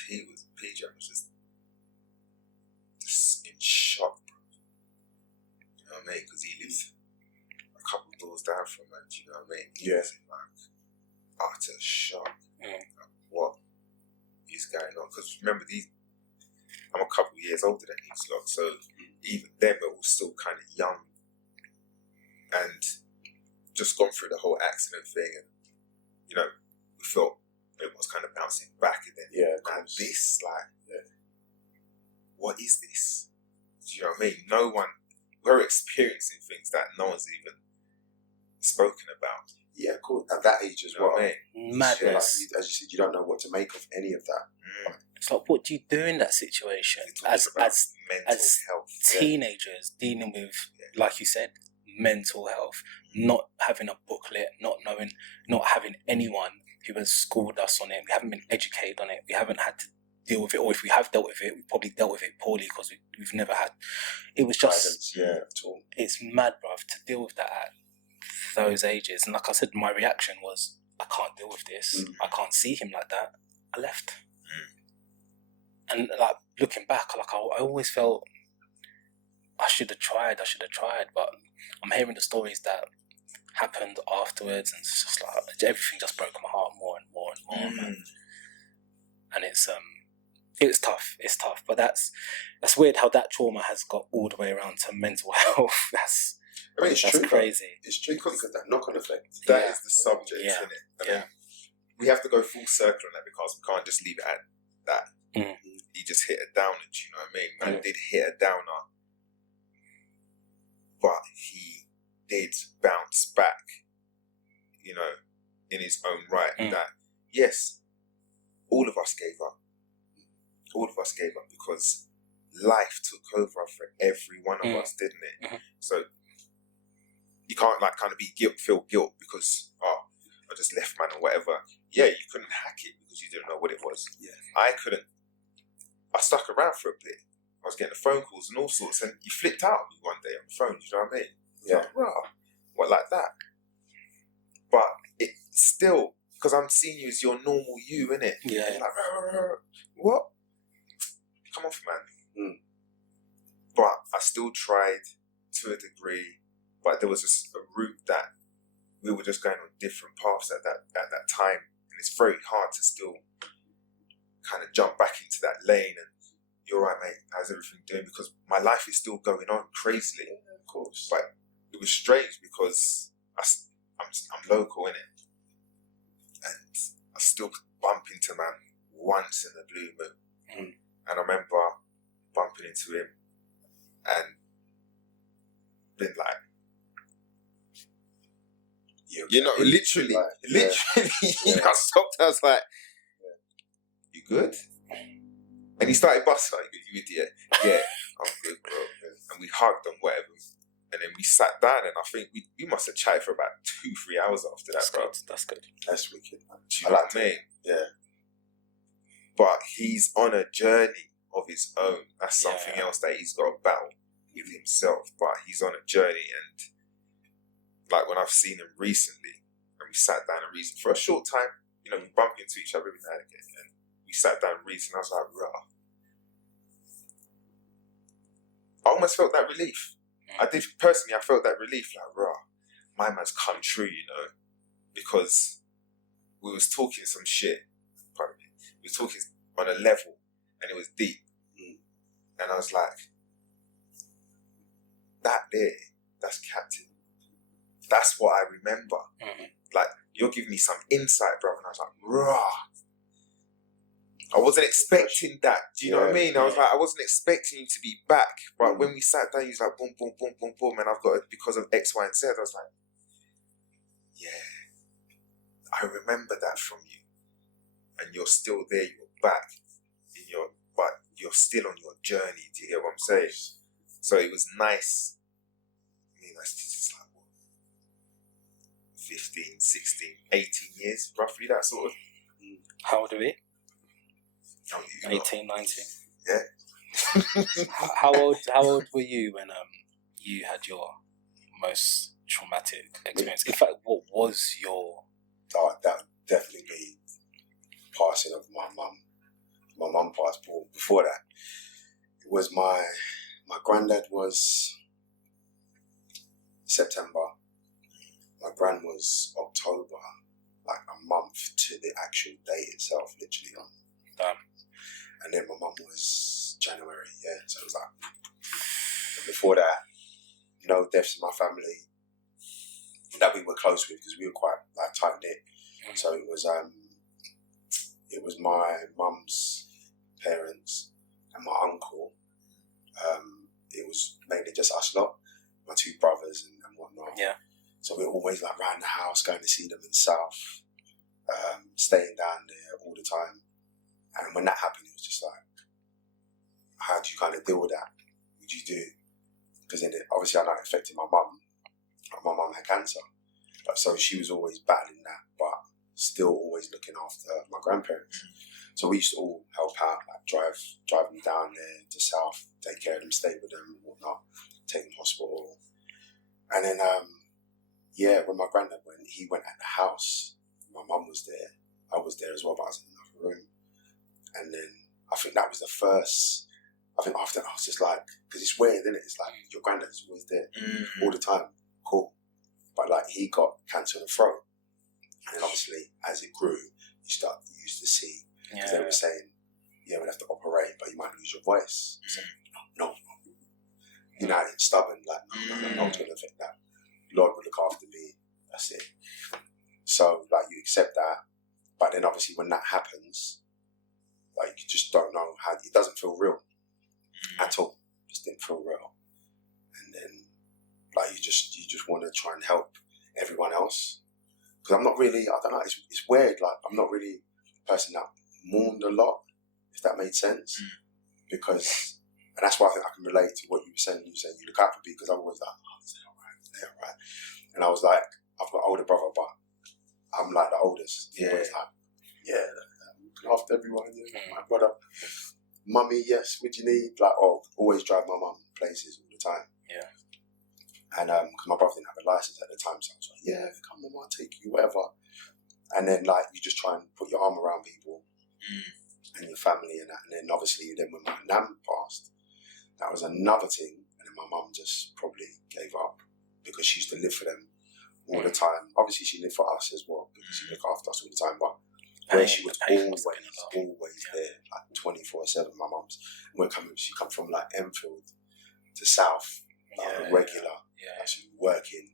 PJ was just in shock, bro. You know what I mean? Because he lives a couple of doors down from her. Do you know what I mean? He was in like utter shock at what is going on. Because remember, I'm a couple of years older than these lot, so even then we were still kind of young and just gone through the whole accident thing, and you know, we felt it was kind of bouncing back, and then this, like, what is this? Do you know what I mean? We're experiencing things that no one's even spoken about. Yeah, cool. At that age as well. Madness. Yeah, like, as you said, you don't know what to make of any of that. It's like, what do you do in that situation as health, teenagers dealing with, like you said, mental health, not having a booklet, not having anyone who has schooled us on it. We haven't been educated on it. We haven't had to deal with it, or if we have dealt with it, we probably dealt with it poorly because we've never had. It was just it's mad, bruv, to deal with that at those ages. And like I said, my reaction was, I can't deal with this. I can't see him like that. I left. And like looking back, like I always felt I should have tried, but I'm hearing the stories that happened afterwards, and it's just like everything just broke my heart more and more and more, man. And it's tough, but that's weird how that trauma has got all the way around to mental health. That's true, crazy. It's true because of that knock-on effect. That is the subject, isn't it? I mean, we have to go full circle on that because we can't just leave it at that. He just hit a downer, do you know what I mean? Man did hit a downer, but he did bounce back, you know, in his own right. That, yes, all of us gave up. All of us gave up because life took over for every one of us, didn't it? So you can't like kind of feel guilt because, I just left, man, or whatever. Yeah, you couldn't hack it because you didn't know what it was. Yeah, I couldn't. I stuck around for a bit. I was getting the phone calls and all sorts, and you flipped out on me one day on the phone. You know what I mean? Yeah. Like, bro, what, like that? But it still, because I'm seeing you as your normal you, innit? Yeah. You're like, what? Come off, man. But I still tried to a degree, but there was just a route that we were just going on different paths at that time, and it's very hard to still kind of jump back into that lane and you're right, mate, how's everything doing? Because my life is still going on crazily, of course. But it was strange because I'm local, innit? And I still bump into man once in a blue moon. And I remember bumping into him and been like, you know, literally, I stopped. I was like, "You good?" And he started busting like, "You idiot!" Yeah, I'm good, bro. And we hugged and whatever, and then we sat down, and I think we must have chatted for about 2-3 hours after that, bro. That's good. That's wicked, man. Do you know what I mean? Yeah. But he's on a journey of his own. That's something else that he's got to battle with himself. But he's on a journey, and like when I've seen him recently, and we sat down and reasoned for a short time, you know, we bump into each other every now and again, and we sat down reading, I was like, rah. I almost felt that relief. I did, personally, I felt that relief, like, rah, my man's come true, you know, because we was talking some shit, pardon me, we was talking on a level, and it was deep. And I was like, that there, that's Captain. That's what I remember. Like, you're giving me some insight, brother. And I was like, rah. I wasn't expecting that. Do you know what I mean? I was like, I wasn't expecting you to be back. But when we sat down, he was like, boom, boom, boom, boom, boom. And I've got it because of X, Y, and Z. I was like, yeah, I remember that from you. And you're still there. You're back. But you're still on your journey. Do you hear what I'm saying? So it was nice. I mean, that's just like, what, 15, 16, 18 years, roughly, that sort of. How old are we? Oh, 18, 19. Yeah. How old were you when you had your most traumatic experience? In fact, what was your... That would definitely be passing of my mum. My mum passed, but before that, it was my granddad was September. My gran was October, like a month to the actual day itself, literally on. And then my mum was January, yeah. So it was like, before that, no deaths in my family that we were close with because we were quite like tight knit. So it was my mum's parents and my uncle. It was mainly just us lot, my two brothers and whatnot. Yeah. So we were always like around the house, going to see them in the south, staying down there all the time. And when that happened, it was just like, how do you kind of deal with that? What do you do? Because then obviously I know it affected my mum. My mum had cancer. So she was always battling that, but still always looking after my grandparents. So we used to all help out, like drive them down there to south, take care of them, stay with them and whatnot, take them to hospital. And then, when my granddad went, he went at the house. My mum was there. I was there as well, but I was in another room. And then I think that was the first, I think after that I was just like, because it's weird, isn't it? It's like your granddad's always there all the time. Cool. But like he got cancer in the throat. And then obviously as it grew, you used to see, because they were saying, yeah, we'll have to operate, but you might lose your voice. So, no. You know, it's stubborn, like, no, it's going to affect that. Lord will look after me. That's it. So, like, you accept that. But then obviously when that happens, like, you just don't know how, it doesn't feel real at all. It just didn't feel real. And then, like, you just want to try and help everyone else. Because I'm not really, I don't know, it's weird. Like, I'm not really a person that mourned a lot, if that made sense. Because, and that's why I think I can relate to what you were saying. You were saying you look out for people, because I was like, oh, is they all right? Is they all right? And I was like, I've got an older brother, but I'm like the oldest. Yeah. Always like, yeah, looking after everyone, yeah, my brother. Mummy, yes, what do you need? Like, always drive my mum places all the time. Yeah. And because my brother didn't have a license at the time, so I was like, yeah, come on, I'll take you, whatever. And then, like, you just try and put your arm around people and your family and that. And then, obviously, then when my nan passed, that was another thing. And then my mum just probably gave up because she used to live for them all the time. Obviously, she lived for us as well because she looked after us all the time. But where she was always there, like 24/7, my mum's. She come from, like, Enfield to South, like, regular. Yeah. Like, she was working,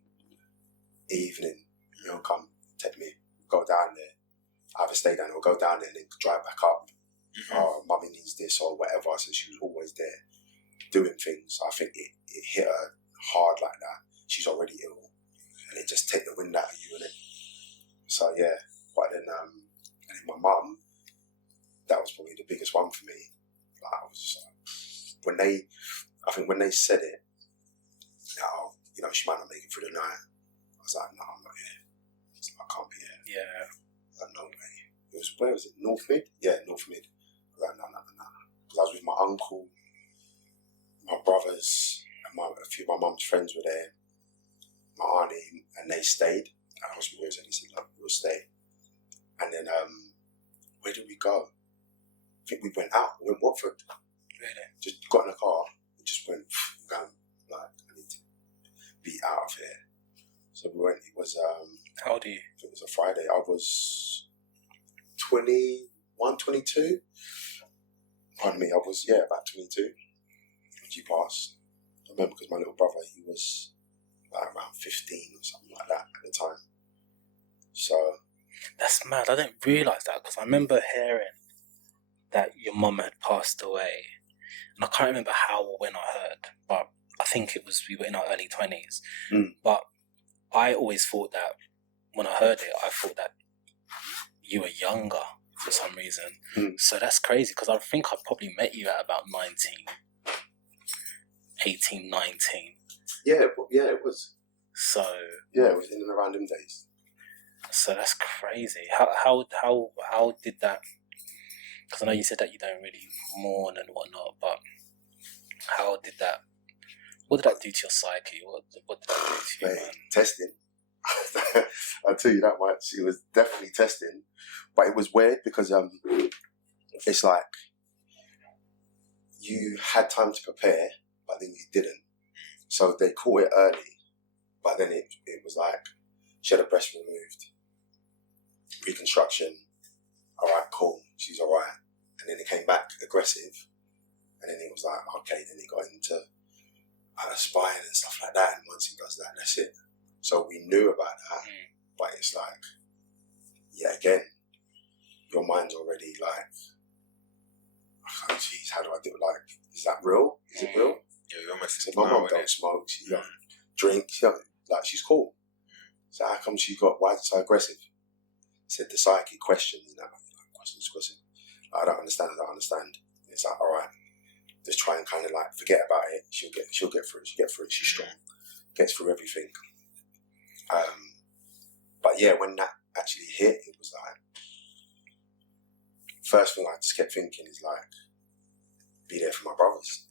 evening, come take me, go down there, either stay down or go down there and then drive back up. Mummy needs this or whatever. So she was always there doing things. I think it hit her hard like that. She's already ill, and it just take the wind out of you, innit? So yeah, but then and then my mum, that was probably the biggest one for me. Like, I was just like, when they said it, she might not make it through the night. I was like, no, I'm not here. I can't be here. Yeah. Like, no way. Where was it? North Mid? Yeah, North Mid. I was like, no. Because I was with my uncle, my brothers, and a few of my mum's friends were there, my auntie, and they stayed. And I was with them, and they said, look, we'll stay. And then, where did we go? I think we went out. We went Watford. Really? Just got in the car. We just went down. Like, I need to be out of here. So we went. It was How old are you? it was a Friday. I was 21, 22. Pardon me. I was about 22 when she passed. I remember because my little brother, he was like around 15 or something like that at the time. So That's mad. I didn't realise that because I remember hearing that your mum had passed away, and I can't remember how or when I heard, but I think it was we were in our early 20s. But I always thought that when I heard it, I thought that you were younger for some reason. So that's crazy because I think I probably met you at about 18, 19. it was. So It was in and around them days. So that's crazy. How did that? Because I know you said that you don't really mourn and whatnot, but how did that? What did that do to your psyche? What did that do to you, man? Testing. I'll tell you that much. It was definitely testing, but it was weird because it's like you had time to prepare, but then you didn't. So they caught it early, but then it was like she had a breast removed, reconstruction. All right, cool. She's all right. And then it came back aggressive, and then it was like, okay. Then it got into her spine and stuff like that. And once he does that, that's it. So we knew about that, but it's like, again, your mind's already like, oh, geez, how do I do it? Like, is that real? Is it real? Yeah, you almost said, my mum don't smoke, she don't drink, like, she's cool. So how come why is it so aggressive? Said the psyche questions, and that, like, questions. Like, I don't understand. It's like, all right, just try and kind of like forget about it. She'll get through it. She's strong. Gets through everything. But when that actually hit, it was like, first thing I just kept thinking is like, be there for my brothers.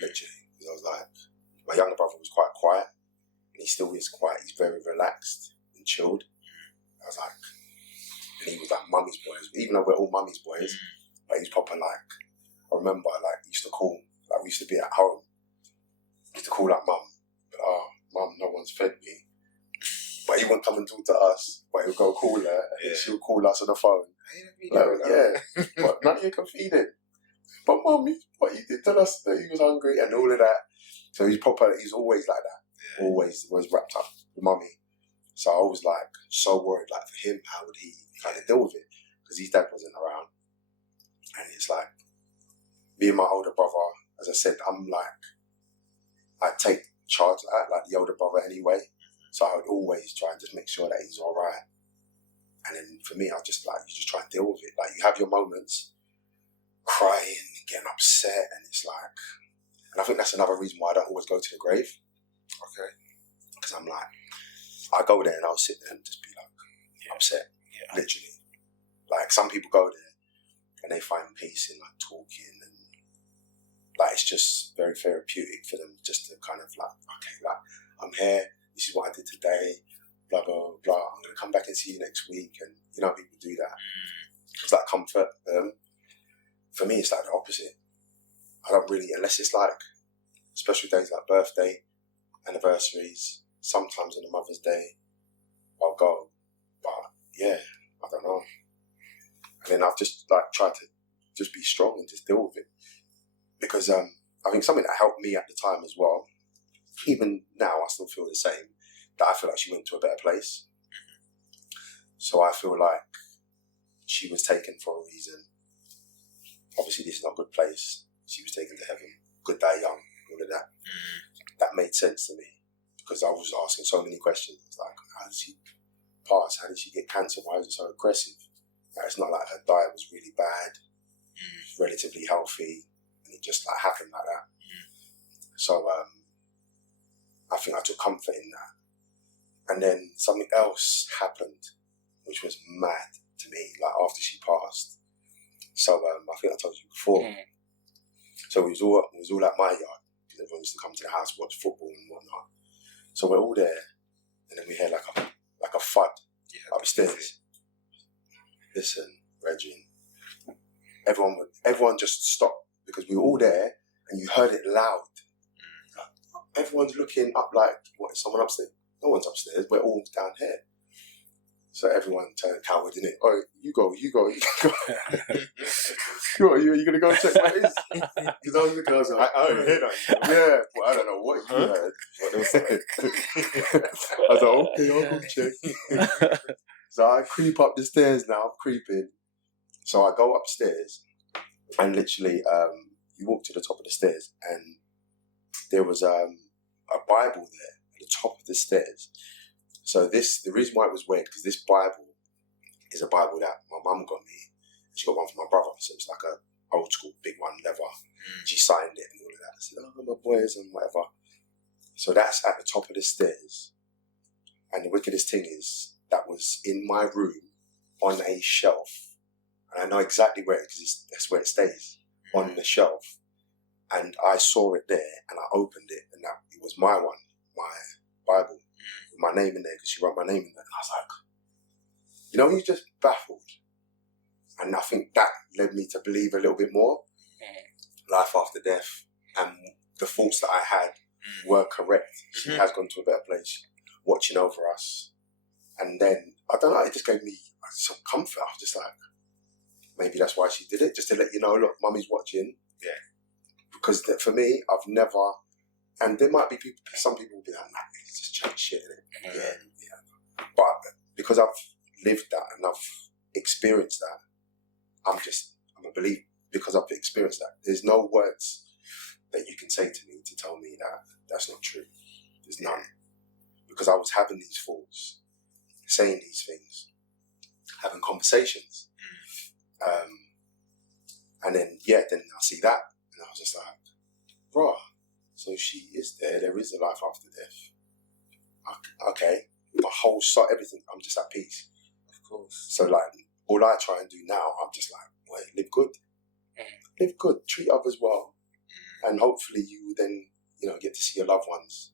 Literally. Because I was like, my younger brother was quite quiet, and he still is quiet. He's very relaxed and chilled. I was like, and he was like mummy's boys, even though we're all mummy's boys, but he's proper like, I remember like, he used to call, like we used to be at home, he used to call like mum, mum, no one's fed me. But he wouldn't come and talk to us, but he'll go call her, and she'll call us on the phone. But none you can feed him. But mum, what he did tell us that he was hungry and all of that. So he's always like that. Always wrapped up with mummy. So I was like so worried, like for him, how would he kind of deal with it? Because his dad wasn't around. And it's like, me and my older brother, as I said, I'm like, I take charge of that, like the older brother anyway. So I would always try and just make sure that he's all right. And then for me, I just like, you just try and deal with it. Like you have your moments, crying, getting upset, and it's like, and I think that's another reason why I don't always go to the grave. Okay. Because I'm like, I go there and I'll sit there and just be like, upset, literally. Like some people go there and they find peace in like talking, and like it's just very therapeutic for them just to kind of like, okay, like I'm here, this is what I did today, blah, blah, blah. I'm going to come back and see you next week. And, people do that. It's like comfort. For me, it's like the opposite. I don't really, unless it's like special days like birthday, anniversaries, sometimes on a Mother's Day, I'll go. But, I don't know. And then I've just like tried to just be strong and just deal with it. Because I think something that helped me at the time as well, even now I still feel the same, that I feel like she went to a better place. So I feel like she was taken for a reason. Obviously this is not a good place. She was taken to heaven. Good die young, all of that. That made sense to me because I was asking so many questions. Like, how did she pass? How did she get cancer? Why was it so aggressive? Like, it's not like her diet was really bad, relatively healthy, and it just like happened like that. So I think I took comfort in that. And then something else happened, which was mad to me, like after she passed. So I think I told you before. So we was all at my yard, because everyone used to come to the house, watch football and whatnot. So we're all there, and then we heard like a thud upstairs. Listen, Reggie, everyone just stopped because we were all there and you heard it loud. Everyone's looking up like, what, is someone upstairs? No one's upstairs, we're all down here. So everyone turned coward, innit? Oh, you go. You're going to go check what it is? Because I was looking, I was like, I don't hear that. yeah, but I don't know what you heard. What they said. I was like, okay, I'll go check. So I creep up the stairs now, I'm creeping. So I go upstairs and literally, you walk to the top of the stairs and there was a Bible there at the top of the stairs. So the reason why it was weird, because this Bible is a Bible that my mum got me. She got one for my brother, so it's like a old school big one, leather. She signed it and all of that. I said, oh, my boys and whatever. So that's at the top of the stairs. And the wickedest thing is, that was in my room on a shelf. And I know exactly where it is, because that's where it stays, on the shelf. And I saw it there and I opened it and it was my one, my Bible, with my name in there, because she wrote my name in there. And I was like, you know, you're just baffled. And I think that led me to believe a little bit more. Life after death and the thoughts that I had were correct. She has gone to a better place, watching over us. And then, I don't know, it just gave me some comfort. I was just like, maybe that's why she did it, just to let you know, look, mummy's watching. Yeah. Because for me, I've never, and there might be people, some people will be like, nah, it's just chat shit, innit? Yeah. But because I've lived that and I've experienced that, I'm a believer because I've experienced that. There's no words that you can say to me to tell me that that's not true. There's none. Because I was having these thoughts, saying these things, having conversations. And then I see that, and I was just like, bruh, so she is there is a life after death. Okay, my whole soul, everything, I'm just at peace. Of course. So like, all I try and do now, I'm just like, boy, live good. Live good, treat others well. And hopefully you will then, get to see your loved ones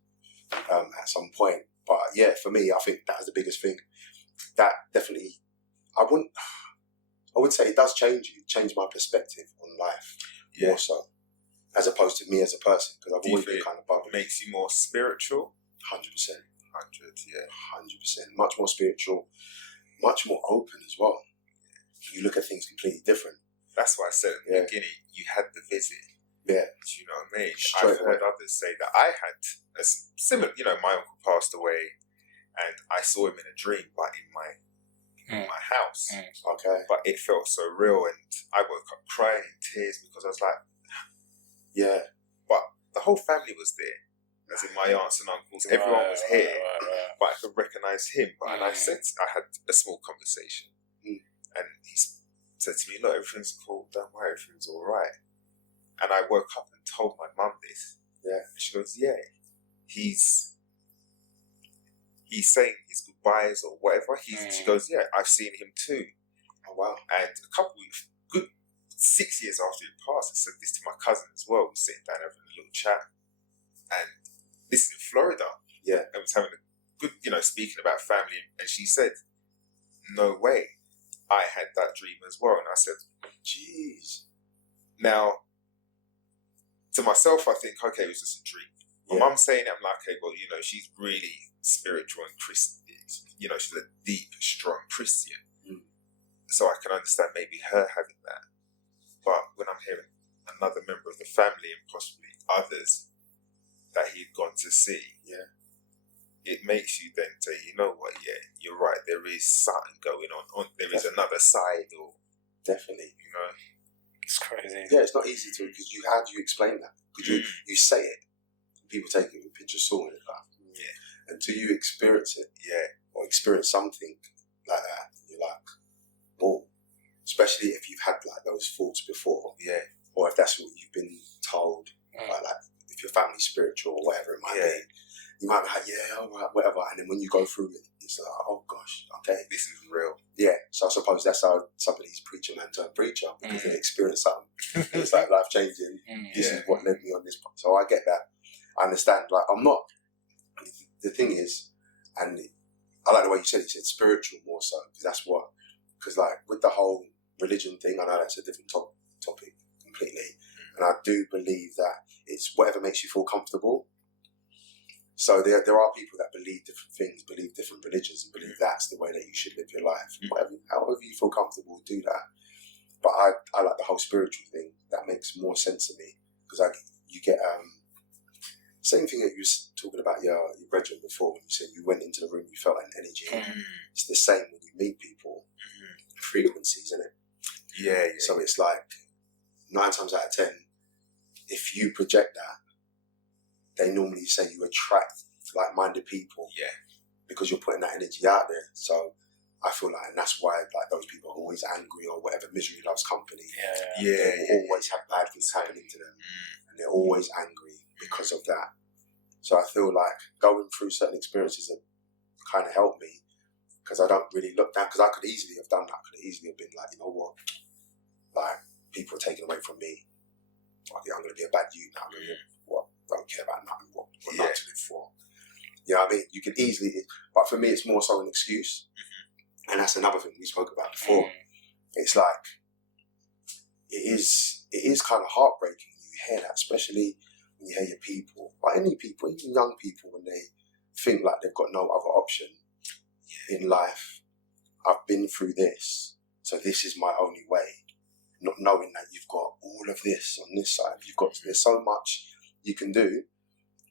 at some point. But yeah, for me, I think that is the biggest thing. That definitely, I would say it does change my perspective on life more so, as opposed to me as a person, because I've always been kind of bubbly. Makes you more spiritual? 100%. 100, yeah. 100%. Much more spiritual, much more open as well. You look at things completely different. That's why I said at the beginning, you had the visit. Yeah. Do you know what I mean? Straight I've heard others say that I had a similar, my uncle passed away and I saw him in a dream, but in my house. Okay. But it felt so real and I woke up crying in tears because I was like, yeah. But the whole family was there, as in my aunts and uncles, everyone was here, but I could recognise him. And I had a small conversation and he said to me, look, everything's cool, don't worry, everything's all right. And I woke up and told my mum this. Yeah. And she goes, yeah, he's saying his goodbyes or whatever. She goes, yeah, I've seen him too. Oh, wow. And good 6 years after he passed, I said this to my cousin as well. We were sitting down having a little chat. And this is in Florida. Yeah. And was having a good, speaking about family. And she said, no way. I had that dream as well. And I said, jeez. Now, to myself, I think, okay, it was just a dream. My mum's saying it, I'm like, okay, well, she's really spiritual and Christian. She's a deep, strong Christian. So I can understand maybe her having that. But when I'm hearing another member of the family and possibly others that he'd gone to see, it makes you then say, you know what, you're right, there is something going on. There is another side, or definitely, It's crazy. Yeah, it's not easy to, because how do you explain that? Because you say it, people take it with a pinch of salt and like, until you experience it, or experience something like that, you're like, oh, especially if you've had like those thoughts before, or if that's what you've been told, like if your family's spiritual or whatever it might be, you might be like, all right, whatever, and then when you go through it, it's like, oh gosh, okay, this is real. Yeah, so I suppose that's how some of these preacher men turn preacher, because they experience something. It's like life changing. This is what led me on this. So I get that. I understand. Like, I'm not. The thing is, and I like the way you said spiritual more so, because that's what. Because like with the whole religion thing, I know that's a different topic completely. And I do believe that it's whatever makes you feel comfortable. So there are people that believe different things, believe different religions, and believe that's the way that you should live your life. However you feel comfortable, do that. But I like the whole spiritual thing. That makes more sense to me, because you get same thing that you was talking about your brethren before, when you said you went into the room, you felt an energy. It's the same when you meet people. Frequencies, isn't it? Yeah. So it's like 9 times out of 10, if you project that, they normally say you attract like-minded people. Yeah. Because you're putting that energy out there. So I feel like, and that's why like those people are always angry, or whatever, misery loves company. They will always have bad things happening to them, and they're always angry because of that. So I feel like going through certain experiences have kind of helped me, because I don't really look down, because I could easily have done that. I could easily have been like, you know what, like people are taken away from me. Okay, I'm going to be a bad youth now. Don't care about nothing. What not to live for. You know what I mean? You can easily, but for me, it's more so an excuse. And that's another thing we spoke about before. It's like, it is kind of heartbreaking when you hear that, especially when you hear your people, or any people, even young people, when they think like they've got no other option in life. I've been through this, so this is my only way. Not knowing that you've got all of this on this side. There's so much you can do,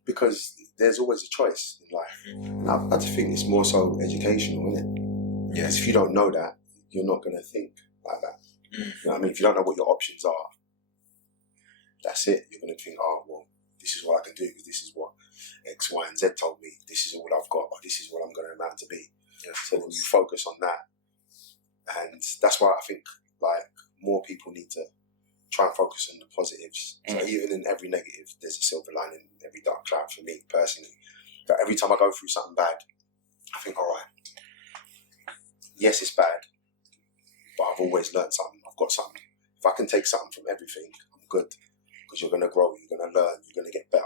because there's always a choice in life. And I just think it's more so educational, isn't it? Yes. If you don't know that, you're not going to think like that. You know what I mean? If you don't know what your options are, that's it. You're going to think, oh, well, this is what I can do, because this is what X, Y, and Z told me. This is all I've got, or this is what I'm going to amount to be. So then you focus on that. And that's why I think like more people need to try and focus on the positives. So even in every negative, there's a silver lining in every dark cloud for me personally. But every time I go through something bad, I think, all right, yes, it's bad, but I've always learned something. I've got something. If I can take something from everything, I'm good. Because you're going to grow, you're going to learn, you're going to get better.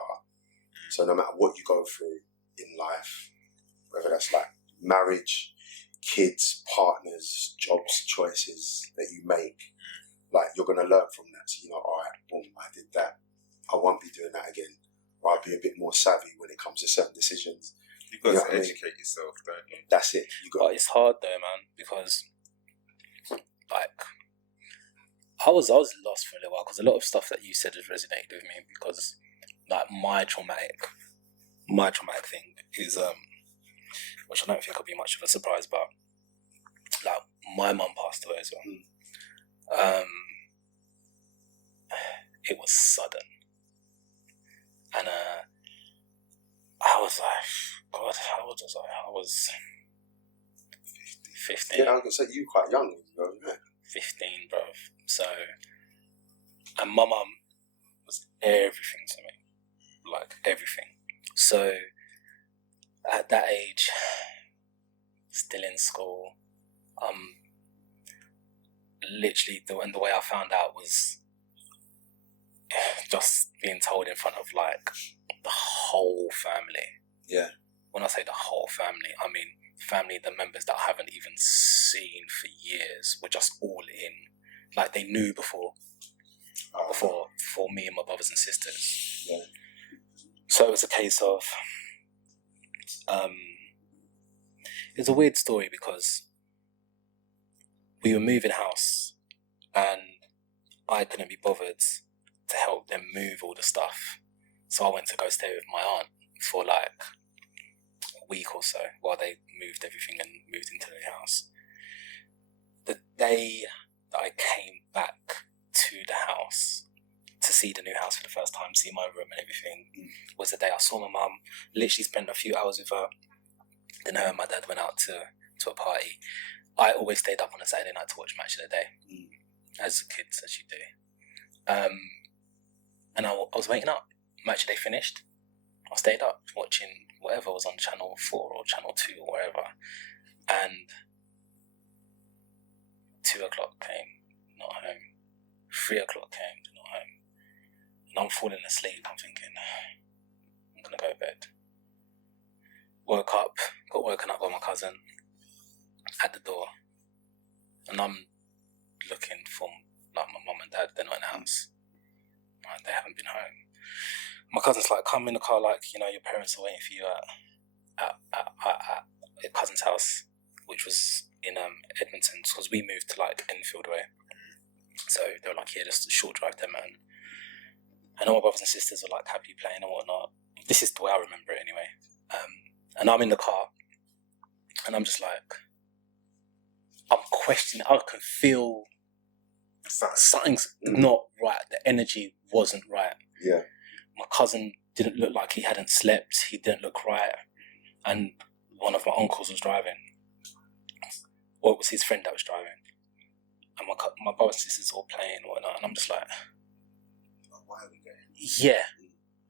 So no matter what you go through in life, whether that's like marriage, kids, partners, jobs, choices that you make, like you're going to learn from that. So you know, all right, boom, I did that. I won't be doing that again. Or I'll be a bit more savvy when it comes to certain decisions. You've got to educate yourself, don't you? That's it. But it's hard though, man, because like I was lost for a little while, because a lot of stuff that you said has resonated with me, because like my traumatic thing is which I don't think will be much of a surprise, but like my mum passed away as well. It was sudden, and I was like, God, how old was I? I was 15. Yeah, I was gonna say you were quite young, bro. 15, bro. So, and my mum was everything to me, like everything. So, at that age, still in school, literally the way I found out was just being told in front of like the whole family. Yeah. When I say the whole family, I mean family, the members that I haven't even seen for years were just all in. Like they knew before me and my brothers and sisters. Yeah. So it was a case of it's a weird story, because we were moving house and I couldn't be bothered to help them move all the stuff. So I went to go stay with my aunt for like a week or so while they moved everything and moved into the new house. The day that I came back to the house to see the new house for the first time, see my room and everything, was the day I saw my mum. Literally spent a few hours with her. Then her and my dad went out to a party. I always stayed up on a Saturday night to watch Match of the Day, as kids, as you do. And I was waiting up. Match of the Day finished. I stayed up watching whatever was on Channel 4 or Channel 2 or wherever. And 2 o'clock came, not home. 3 o'clock came, not home. And I'm falling asleep. I'm thinking, I'm going to go to bed. Woke up, got woken up by my cousin at the door. And I'm looking for like my mum and dad, they're not in the house. Right, they haven't been home. My cousin's like, come in the car, like, you know, your parents are waiting for you at your cousin's house, which was in Edmonton, because we moved to like Enfield way. So they were like, yeah, just a short drive there, man. And all my brothers and sisters were like happy playing and whatnot. This is the way I remember it anyway. And I'm in the car, and I'm just like, I'm questioning. I can feel something's not right. The energy wasn't right. Yeah. My cousin didn't look like he hadn't slept. He didn't look right. And one of my uncles was driving. Or it was his friend that was driving. And my brothers and sisters all playing and whatnot. And I'm just like, why are we going? yeah.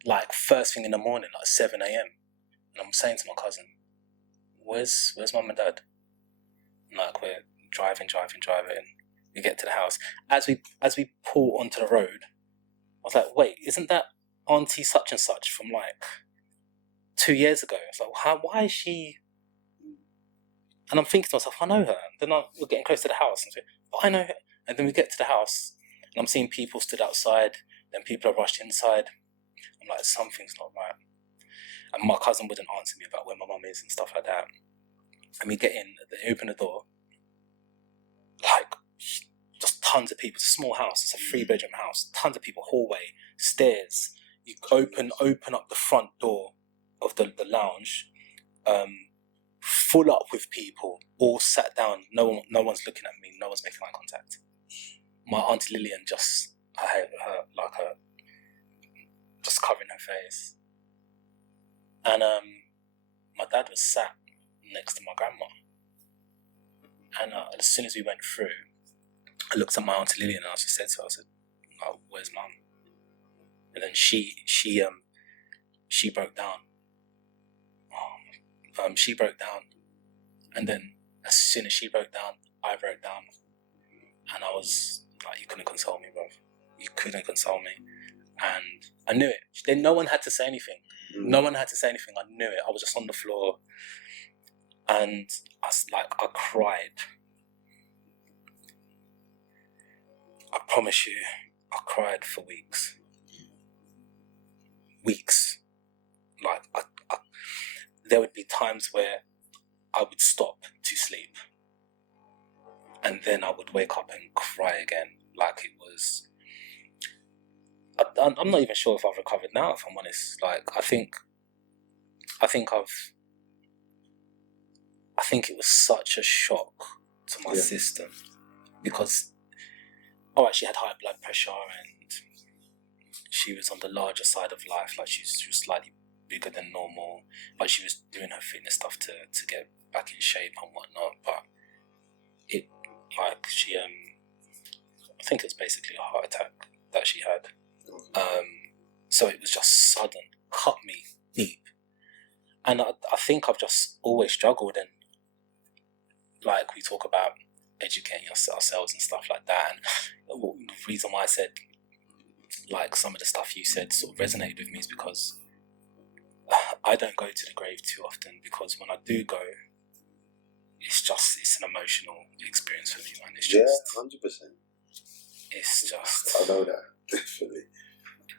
Like first thing in the morning, like 7 a.m. And I'm saying to my cousin, where's mum and dad? And like we're driving. We get to the house. As we pull onto the road, I was like, wait, isn't that Auntie such and such from like 2 years ago? It's like, why is she? And I'm thinking to myself, I know her. And then we're getting close to the house, and I I know her. And then we get to the house, and I'm seeing people stood outside. Then people are rushed inside. I'm like, something's not right. And my cousin wouldn't answer me about where my mum is and stuff like that. And we get in, they open the door, like just tons of people. It's a small house. It's a 3-bedroom house. Tons of people. Hallway, stairs. You open up the front door of the lounge. Full up with people, all sat down. No one's looking at me. No one's making eye contact. My auntie Lillian just covering her face, and my dad was sat next to my grandma. And as soon as we went through, I looked at my auntie Lillian and I just said to her, I said, "Oh, where's mum?" And then she broke down. She broke down, and then as soon as she broke down, I broke down, and I was like, "You couldn't console me, bro. You couldn't console me." And I knew it. Then no one had to say anything. No one had to say anything. I knew it. I was just on the floor, and I cried. I promise you, I cried for weeks. Like there would be times where I would stop to sleep, and then I would wake up and cry again. Like it was. I'm not even sure if I've recovered now, if I'm honest. Like I think it was such a shock to my system, because she had high blood pressure and she was on the larger side of life. Like she was slightly bigger than normal, but she was doing her fitness stuff to get back in shape and whatnot. But I think it was basically a heart attack that she had. So it was just sudden, cut me deep. And I think I've just always struggled, and like we talk about educating ourselves and stuff like that. And the reason why I said like some of the stuff you said sort of resonated with me is because I don't go to the grave too often, because when I do go, it's an emotional experience for me, man. It's just 100%. It's just I know that, definitely.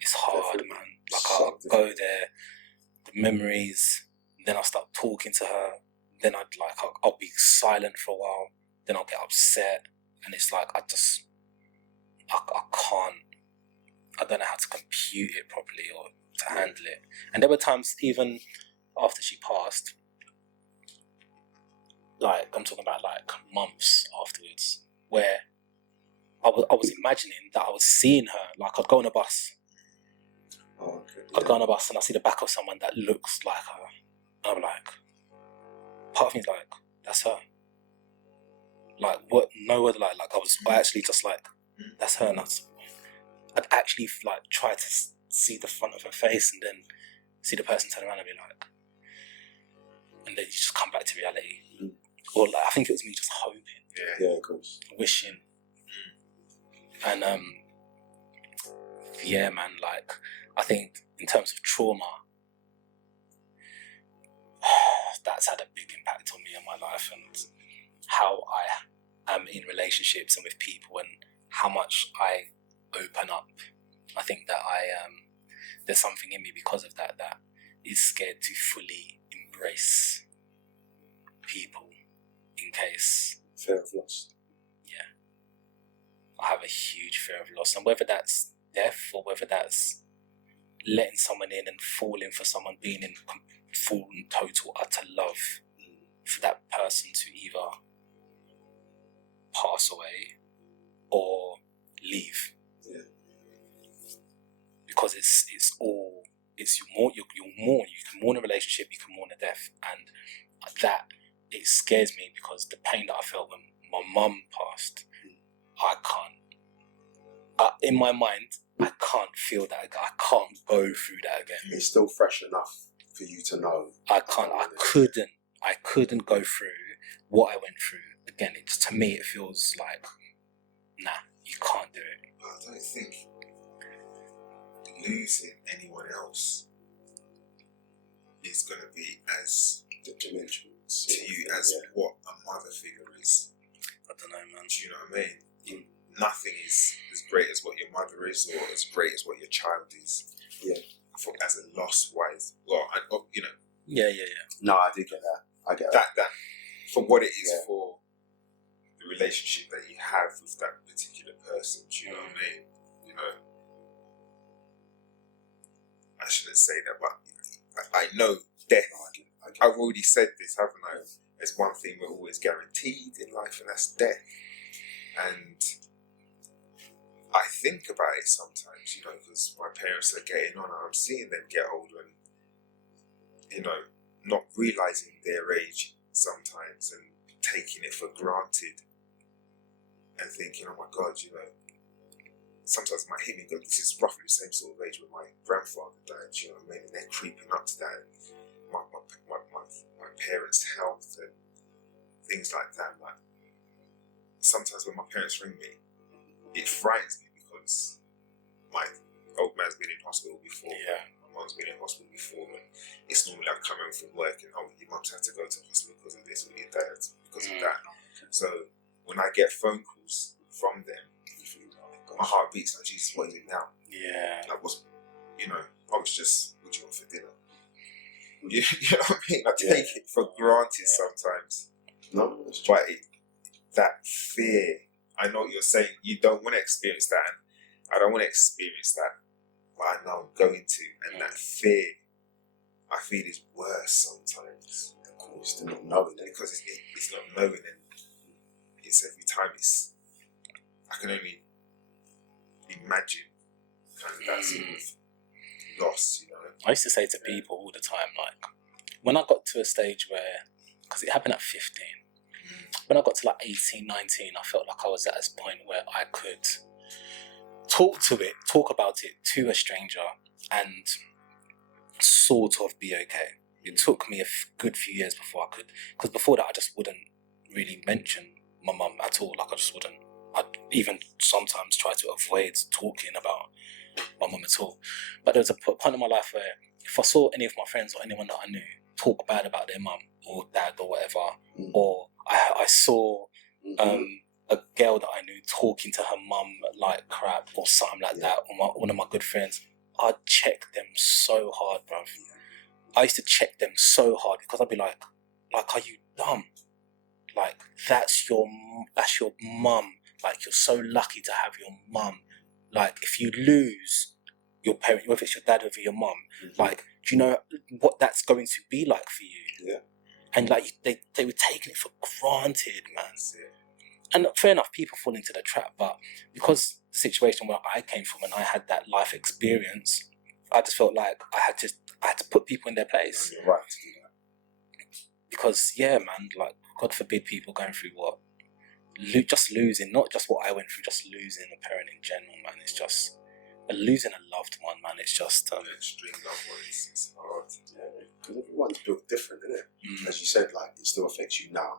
It's hard, man. Like I'll go there, the memories, then I'll start talking to her, then I'll be silent for a while, then I'll get upset, and it's like I can't, I don't know how to compute it properly or to handle it. And there were times even after she passed, like I'm talking about like months afterwards, where I was imagining that I was seeing her. Like I'd go on a bus. Oh, okay. I'd go on a bus and I see the back of someone that looks like her. And I'm like, part of me's like, that's her. Like what? No other like I actually just like, that's her. And I'd actually like try to see the front of her face and then see the person turn around and be like, and then you just come back to reality. Mm. Or like I think it was me just hoping. Yeah, of course. Wishing. And yeah, man, like I think in terms of trauma, that's had a big impact on me in my life and how I am in relationships and with people, and how much I open up. I think that there's something in me because of that is scared to fully embrace people in case. Fear of loss. Yeah. I have a huge fear of loss, and whether that's death or whether that's letting someone in and falling for someone, being in full and total utter love for that person to either pass away or leave. Yeah. Because you can mourn a relationship, you can mourn a death, and that it scares me because the pain that I felt when my mum passed, I can't. In my mind, I can't feel that. I can't go through that again. It's still fresh enough for you to know. I couldn't go through what I went through again. To me, it feels like, nah, you can't do it. I don't think losing anyone else is going to be as detrimental to you as what a mother figure is. I don't know, man. Do you know what I mean? Nothing is as great as what your mother is, or as great as what your child is. Yeah. For as a loss wise, well, you know. Yeah. No, I do get that. I get that. That for what it is for the relationship that you have with that particular person. Do you know what I mean? You know, I shouldn't say that, but I know death. I've already said this, haven't I? There's one thing we're always guaranteed in life, and that's death. And I think about it sometimes, you know, because my parents are getting on, and I'm seeing them get older, and you know, not realizing their age sometimes, and taking it for granted, and thinking, oh my God, you know, sometimes it might hit me and go, this is roughly the same sort of age when my grandfather died, you know what I mean? And they're creeping up to that. My parents' health and things like that. Like, sometimes when my parents ring me, it frightens me because my old man's been in hospital before. Yeah. My mum's been in hospital before, and it's normally like coming home from work and, oh, your mum's had to go to hospital because of this, or your dad because of that. So when I get phone calls from them, my heart beats like, Jesus, what is it now? Yeah. I was, you know, I was just, what do you want for dinner? You know what I mean? I take it for granted sometimes. No, but that fear, I know what you're saying, you don't want to experience that, and I don't want to experience that, but I know I'm going to, and that fear, I feel, is worse sometimes. Of course, they're not knowing it. Because it's not knowing, and it's every time I can only imagine kind of that sort of loss, you know. I used to say to people all the time, like, when I got to a stage where, because it happened at 15, when I got to like 18, 19, I felt like I was at this point where I could talk about it to a stranger and sort of be okay. It took me a good few years before I could, because before that I just wouldn't really mention my mum at all. Like, I just wouldn't. I'd even sometimes try to avoid talking about my mum at all. But there was a point in my life where if I saw any of my friends or anyone that I knew talk bad about their mum or dad or whatever, or I saw a girl that I knew talking to her mum like crap or something like that, or one of my good friends, I'd check them so hard, bruv. I used to check them so hard because I'd be like, are you dumb? Like, that's your mum. Like, you're so lucky to have your mum. Like, if you lose your parent, whether it's your dad or your mum, like, do you know what that's going to be like for you? Yeah. And like, they were taking it for granted, man. And fair enough, people fall into the trap, but because the situation where I came from and I had that life experience, I just felt like I had to put people in their place. You're right to do that. Because, yeah, man, like, God forbid people going through what? Just losing, not just what I went through, just losing a parent in general, man. It's just, losing a loved one, man. It's just... extreme loved ones, it's hard. Yeah, because everyone's built different, isn't it? As you said, like, it still affects you now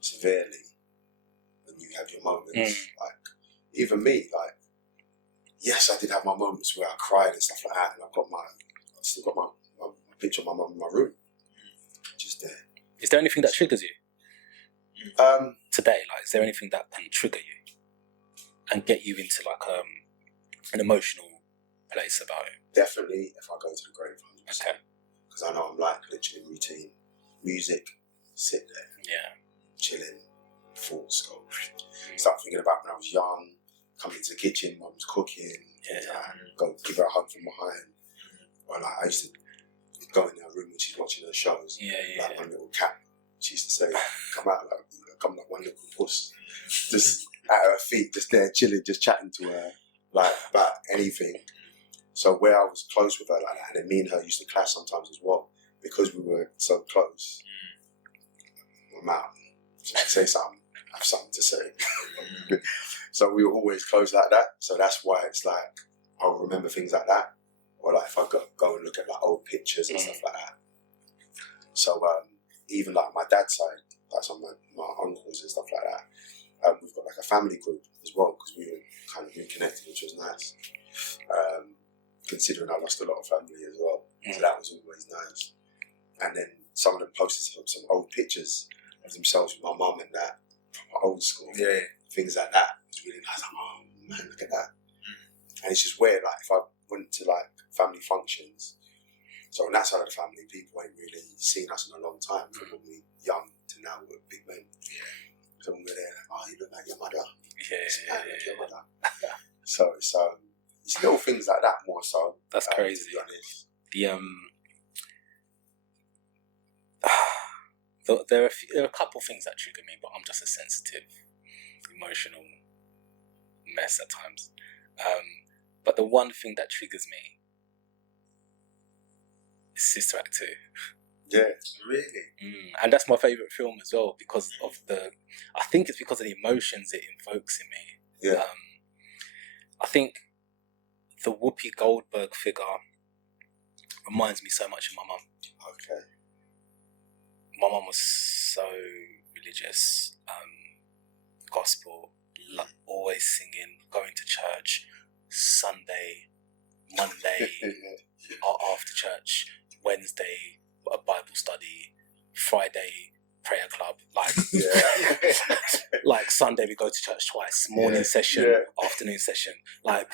severely when you have your moments. Like, even me, like, yes, I did have my moments where I cried and stuff like that, and I still got my picture of my mum in my room. Just there. Is there anything that triggers you? Today, like, is there anything that can trigger you? and get you into like an emotional place about it? Definitely if I go to the grave. Okay. Because I know I'm like literally routine. Music, sit there, chilling, thoughts go. Start thinking about when I was young, coming into the kitchen, mum's cooking, go give her a hug from behind. Or like I used to go in her room when she's watching her shows. Like my little cat, she used to say, come like one little puss. Just at her feet, just there chilling, just chatting to her, like about anything. So where I was close with her like that, and then me and her used to clash sometimes as well, because we were so close. I'm out. So I say something, I have something to say. So we were always close like that. So that's why it's like, I'll remember things like that. Or like if I go and look at like old pictures and stuff like that. So even like my dad's side, that's on my uncles and stuff like that. We've got like a family group as well, because we were kind of reconnected, which was nice. Considering I lost a lot of family as well. So that was always nice. And then some of them posted some old pictures of themselves with my mum and that, from old school. Things like that. It was really nice. Like, oh man, look at that. And it's just weird, like if I went to like family functions, so on that side of the family, people ain't really seen us in a long time, from when we were young to now we're big men. So when we're there, like, oh, you look like your mother. Like your mother. So it's little things like that more so. That's crazy. To be honest. There are a couple things that trigger me, but I'm just a sensitive, emotional mess at times. But the one thing that triggers me is Sister Act 2. Yeah, really. And that's my favourite film as well, because of I think it's because of the emotions it invokes in me. Yeah. I think the Whoopi Goldberg figure reminds me so much of my mum. Okay. My mum was so religious, gospel, always singing, going to church, Sunday, Monday, after church, Wednesday, a Bible study, Friday, prayer club. Like, like Sunday we go to church twice, morning session, afternoon session. Like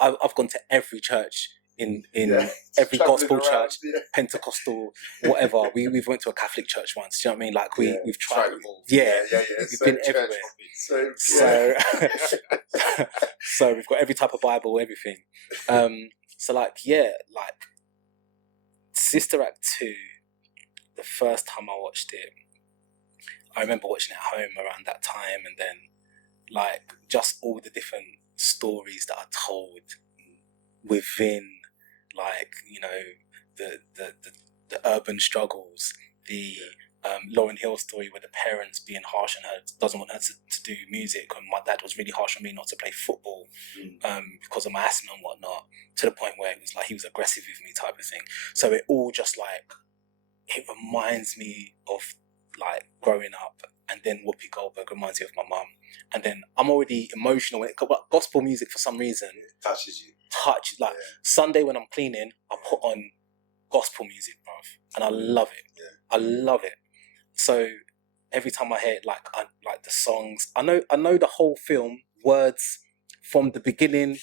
I've gone to every church in every gospel church, Pentecostal, whatever. We've went to a Catholic church once. Do you know what I mean? Like we've tried. We've been everywhere. So we've got every type of Bible, everything. So like Sister Act 2. The first time I watched it, I remember watching it at home around that time, and then like just all the different stories that are told within, like, you know, the urban struggles, the Lauryn Hill story where the parents being harsh on her, doesn't want her to do music, and my dad was really harsh on me not to play football because of my asthma and whatnot, to the point where it was like he was aggressive with me type of thing. So it all just like, it reminds me of like growing up, and then Whoopi Goldberg reminds me of my mum, and then I'm already emotional when it comes gospel music for some reason. It touches you. Like Sunday when I'm cleaning, I put on gospel music, bruv, and I love it. I love it. So every time I hear it, like the songs, I know the whole film, words from the beginning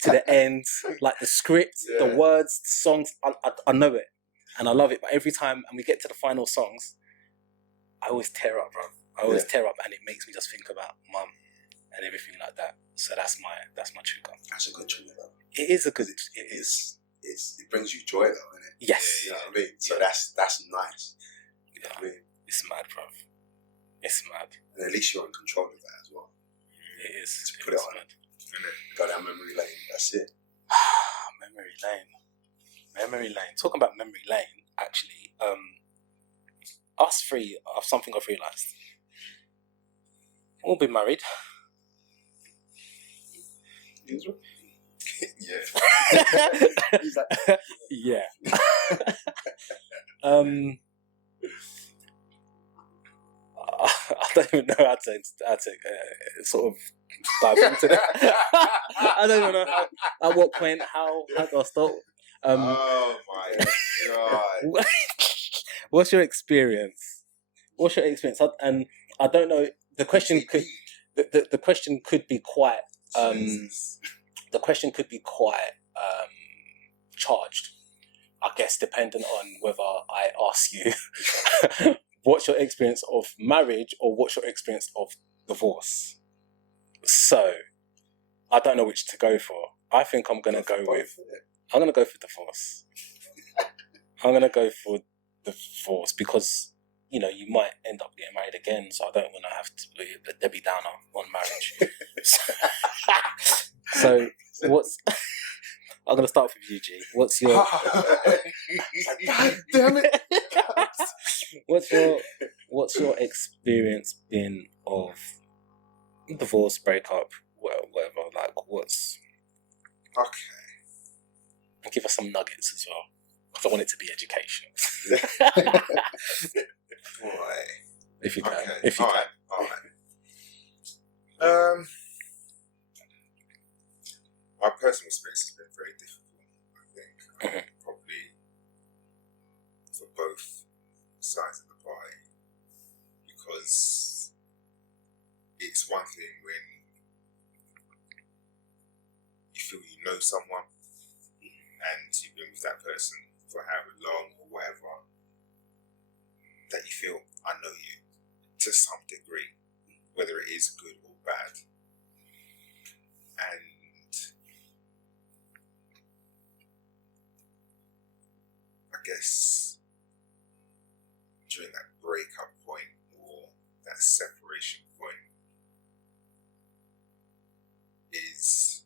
to the end, like the script, the words, the songs, I know it. And I love it, but every time, and we get to the final songs, I always tear up, bro. I always tear up, and it makes me just think about mum and everything like that. So that's my trigger. That's a good trigger, though. It is a good. It brings you joy, though, isn't it? Yes. You know what I mean? So that's nice. You know what I mean? It's mad, bro. It's mad. And at least you're in control of that as well. It is. To put it on. Go down memory lane. That's it. Memory lane. Memory lane. Talking about memory lane, actually, us three are something I've realised. All been married. He's like, yeah. I don't even know how to sort of dive into that. I don't even know at what point, how do I start? oh my god! What's your experience? And I don't know. The question the question could be quite Jesus. the question could be quite charged, I guess, depending on whether I ask you what's your experience of marriage or what's your experience of divorce. So I don't know which to go for. I think I'm gonna go with divorce. I'm gonna go for divorce because, you know, you might end up getting married again, so I don't want to have to be the Debbie Downer on marriage. So what's I'm gonna start with you, G. What's your God damn it! what's your experience been of divorce, breakup, whatever? Like, what's Okay. give us some nuggets as well, because I want it to be educational. Boy. If you can, Okay. if you All can. right. All right. My personal experience has been very difficult, I think. Probably for both sides of the party. Because it's one thing when you feel you know someone and you've been with that person for however long or whatever, that you feel, I know you to some degree, whether it is good or bad. And I guess during that breakup point or that separation point is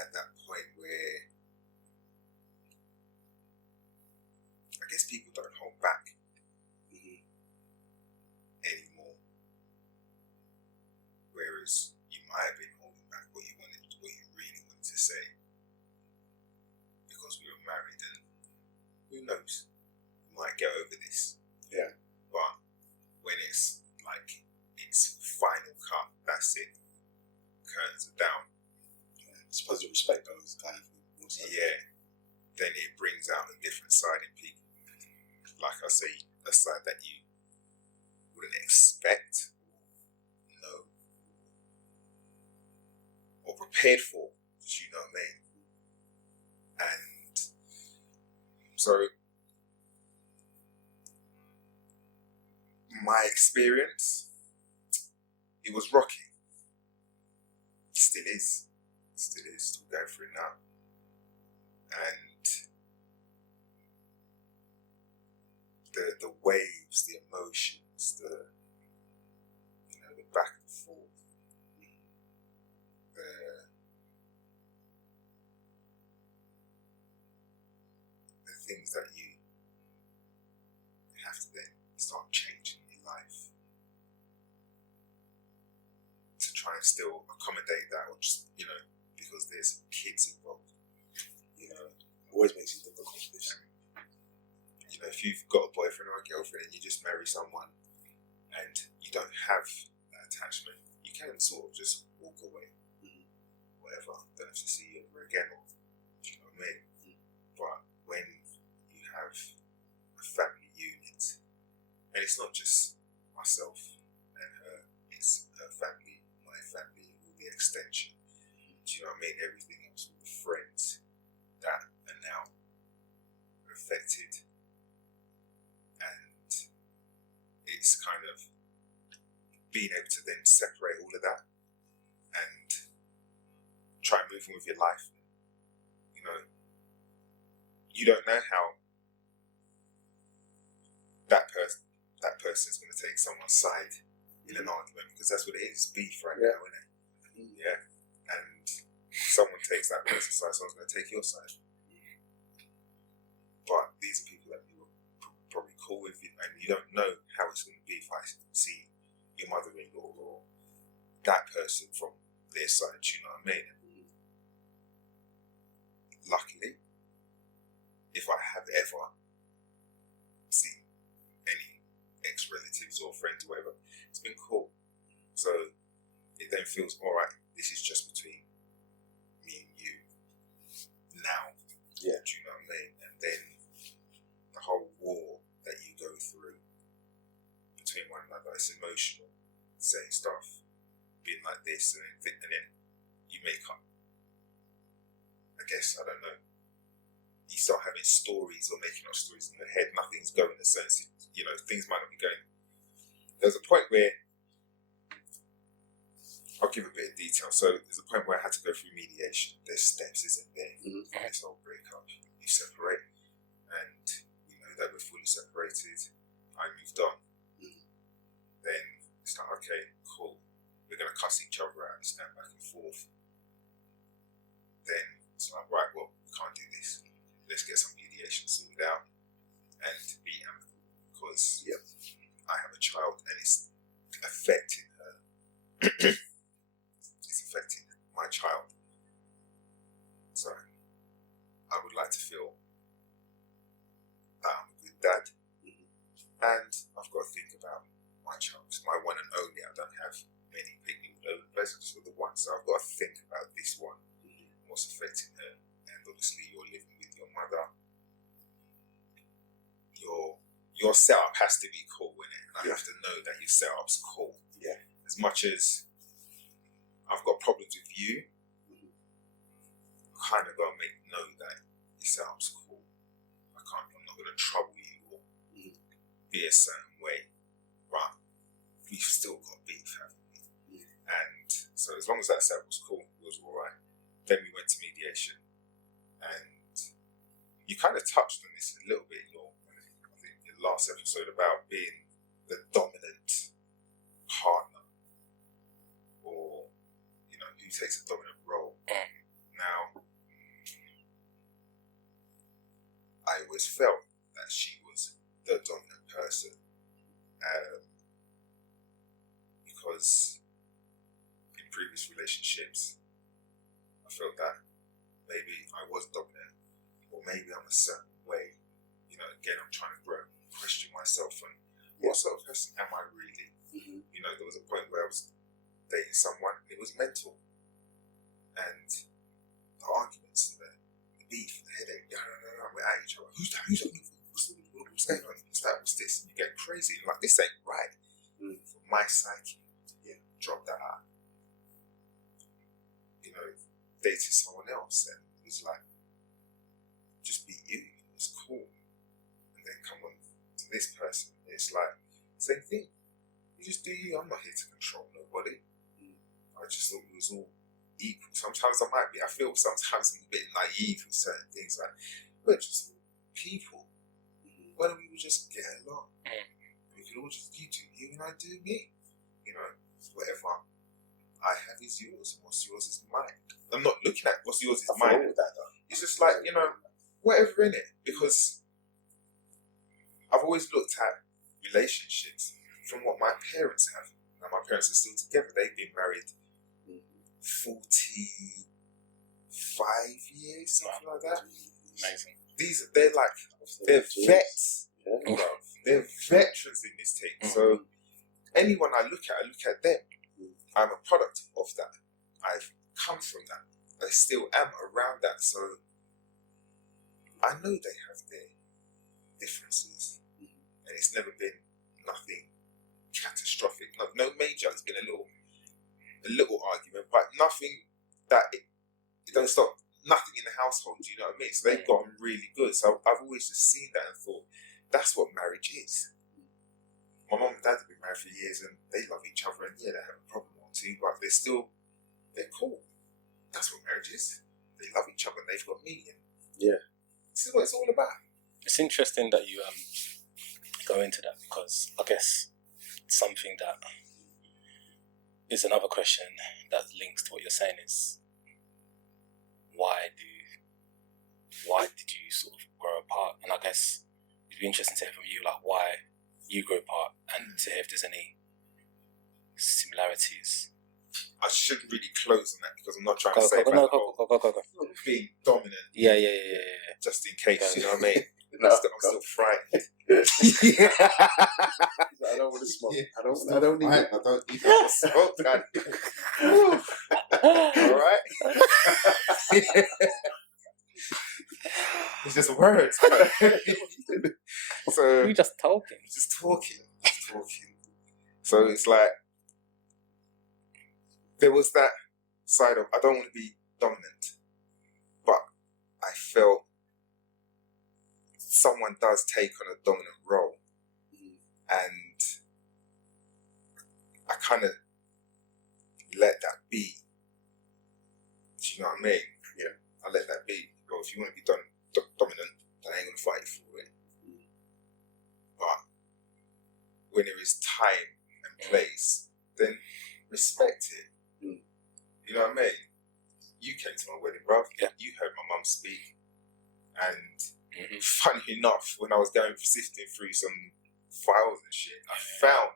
at that point where I guess people don't hold back anymore. Whereas you might have been holding back what you really wanted to say. Because we were married and who knows, we might get over this. Yeah. But when it's like, it's final cut, that's it. Curtains are down. I suppose the respect goes kind of. Yeah. Then it brings out a different side in people. Like I say, a side that you wouldn't expect, know, or prepared for, you know what I mean? And so my experience, it was rocky. Still is, still going through it now. And the waves, the emotions, the back and forth, the things that you have to then start changing in your life to try and still accommodate that, or just, because there's kids involved, Always makes it difficult. If you've got a boyfriend or a girlfriend and you just marry someone and you don't have that attachment, you can sort of just walk away. Whatever, don't have to see you ever again, or do you know what I mean? But when you have a family unit, and it's not just myself and her, it's her family, my family, all the extension, do you know what I mean? Everything else, all the friends that are now affected. And it's kind of being able to then separate all of that and try and move on with your life. You don't know how that person's going to take someone's side in an argument, because that's what it is, beef right now, isn't it? Yeah. And someone takes that person's side, someone's going to take your side. But these are people that you were probably cool with, and you don't know how it's going to be if I see your mother-in-law or that person from their side, you know what I mean? Luckily, if I have ever seen any ex-relatives or friends or whatever, it's been cool. So it then feels, alright, this is just between me and you now. Yeah. Do you know what I mean? And then the whole war that you go through between one another, it's emotional. saying stuff, being like this, and then you make up. I guess, I don't know. You start having stories or making up stories in your head. Nothing's going the sense, things might not be going. There's a point where, I'll give a bit of detail. So there's a point where I had to go through mediation. There's steps, isn't there? For this whole breakup. You separate, and we know that we're fully separated. I moved on. Then it's like, okay, cool. We're going to cuss each other out and stand back and forth. Then it's like, right, well, we can't do this. Let's get some mediation sorted out and be amicable, because I have a child and it's affecting her. It's affecting my child. So I would like to feel that I'm a good dad, and I've got to think about my child. It's my one and only. I don't have many people all over the place. I just got the one. So I've got to think about this one, what's affecting her. And obviously you're living with your mother. Your setup has to be cool, innit? And I have to know that your setup's cool. Yeah. As much as I've got problems with you, I kind of got to know that your setup's cool. I'm not going to trouble you or be a certain way. Right? We've still got beef, haven't we? And so as long as that setup was cool, it was alright. Then we went to mediation. And you kind of touched on this a little bit in your last episode about being the dominant partner, or who takes a dominant role. Now, I always felt that she was the dominant person, because in previous relationships I felt that maybe I was dominant, or maybe I'm a certain way. Again, I'm trying to grow, question myself, and what sort of person am I really? There was a point where I was dating someone, and it was mental. And the arguments, the beef, the headache, we're at each other. Who's that? What's going on? What's that? What's this? And you get crazy. And like, this ain't right. For my psyche, drop that out. Dated someone else, and it was like, just be you. It's cool. And then come on to this person. It's like, same thing. You just do you. I'm not here to control nobody. I just thought it was all equal. Sometimes I feel sometimes I'm a bit naive with certain things. Like, we're just people. Why don't we just get along? We could all just, you do you and I do me. Whatever I have is yours, and what's yours is mine. I'm not looking at what's yours is mine. With that, though. It's just like, whatever in it. Because I've always looked at relationships from what my parents have. Now, my parents are still together. They've been married 45 years, something like that. Amazing. They're vets. They're veterans in this thing. So anyone I look at them. I'm a product of that. I've come from that. I still am around that. So I know they have their differences. And it's never been nothing catastrophic. No major. It's been a little argument, but nothing that it don't stop. Nothing in the household. Do you know what I mean? So they've gotten really good. So I've always just seen that and thought, that's what marriage is. My mum and dad have been married for years, and they love each other, and they have a problem or two, but they're cool. That's what marriage is. They love each other, and they've got me. And this is what it's all about. It's interesting that you go into that, because I guess something that is another question that links to what you're saying is, why did you sort of grow apart? And I guess it'd be interesting to hear from you, like, why you grew apart, and to hear if there's any similarities. I shouldn't really close on that, because I'm not trying to say go. Being dominant. Yeah. Just in case, you know what I mean? No, I'm still frightened. I don't want to smoke. I don't need it. I don't need to smoke, Daddy. Alright? It's just words. So We just talking. just talking. So it's like, there was that side of I don't want to be dominant, but I felt someone does take on a dominant role, and I kind of let that be. Do you know what I mean? Yeah, I let that be. Well, if you want to be dominant, then I ain't gonna fight you for it. But when there is time and place, then respect it. You know what I mean? You came to my wedding, bruv. Yeah. You heard my mum speak. And funny enough, when I was sifting through some files and shit, I found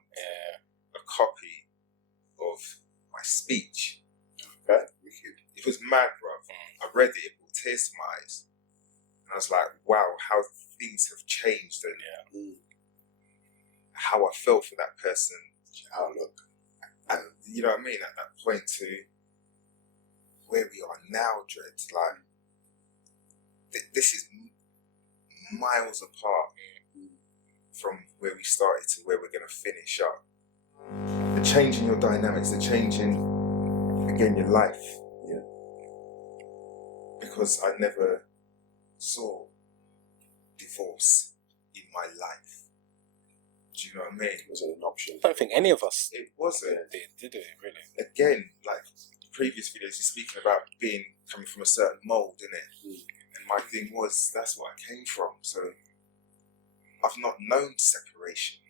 a copy of my speech. Okay. It was mad, bruv. I read it, it brought tears to my eyes. And I was like, wow, how things have changed and how I felt for that person. Outlook. And you know what I mean? At that point to where we are now, Dread, like, this is miles apart from where we started to where we're going to finish up. The change in your dynamics, the change in, again, your life. Yeah. Because I never saw divorce in my life. Do you know what I mean? It wasn't an option. I don't think any of us It wasn't. did it, really. Again, like previous videos, you're speaking about coming from a certain mould, innit? And my thing was, that's where I came from. So I've not known separation.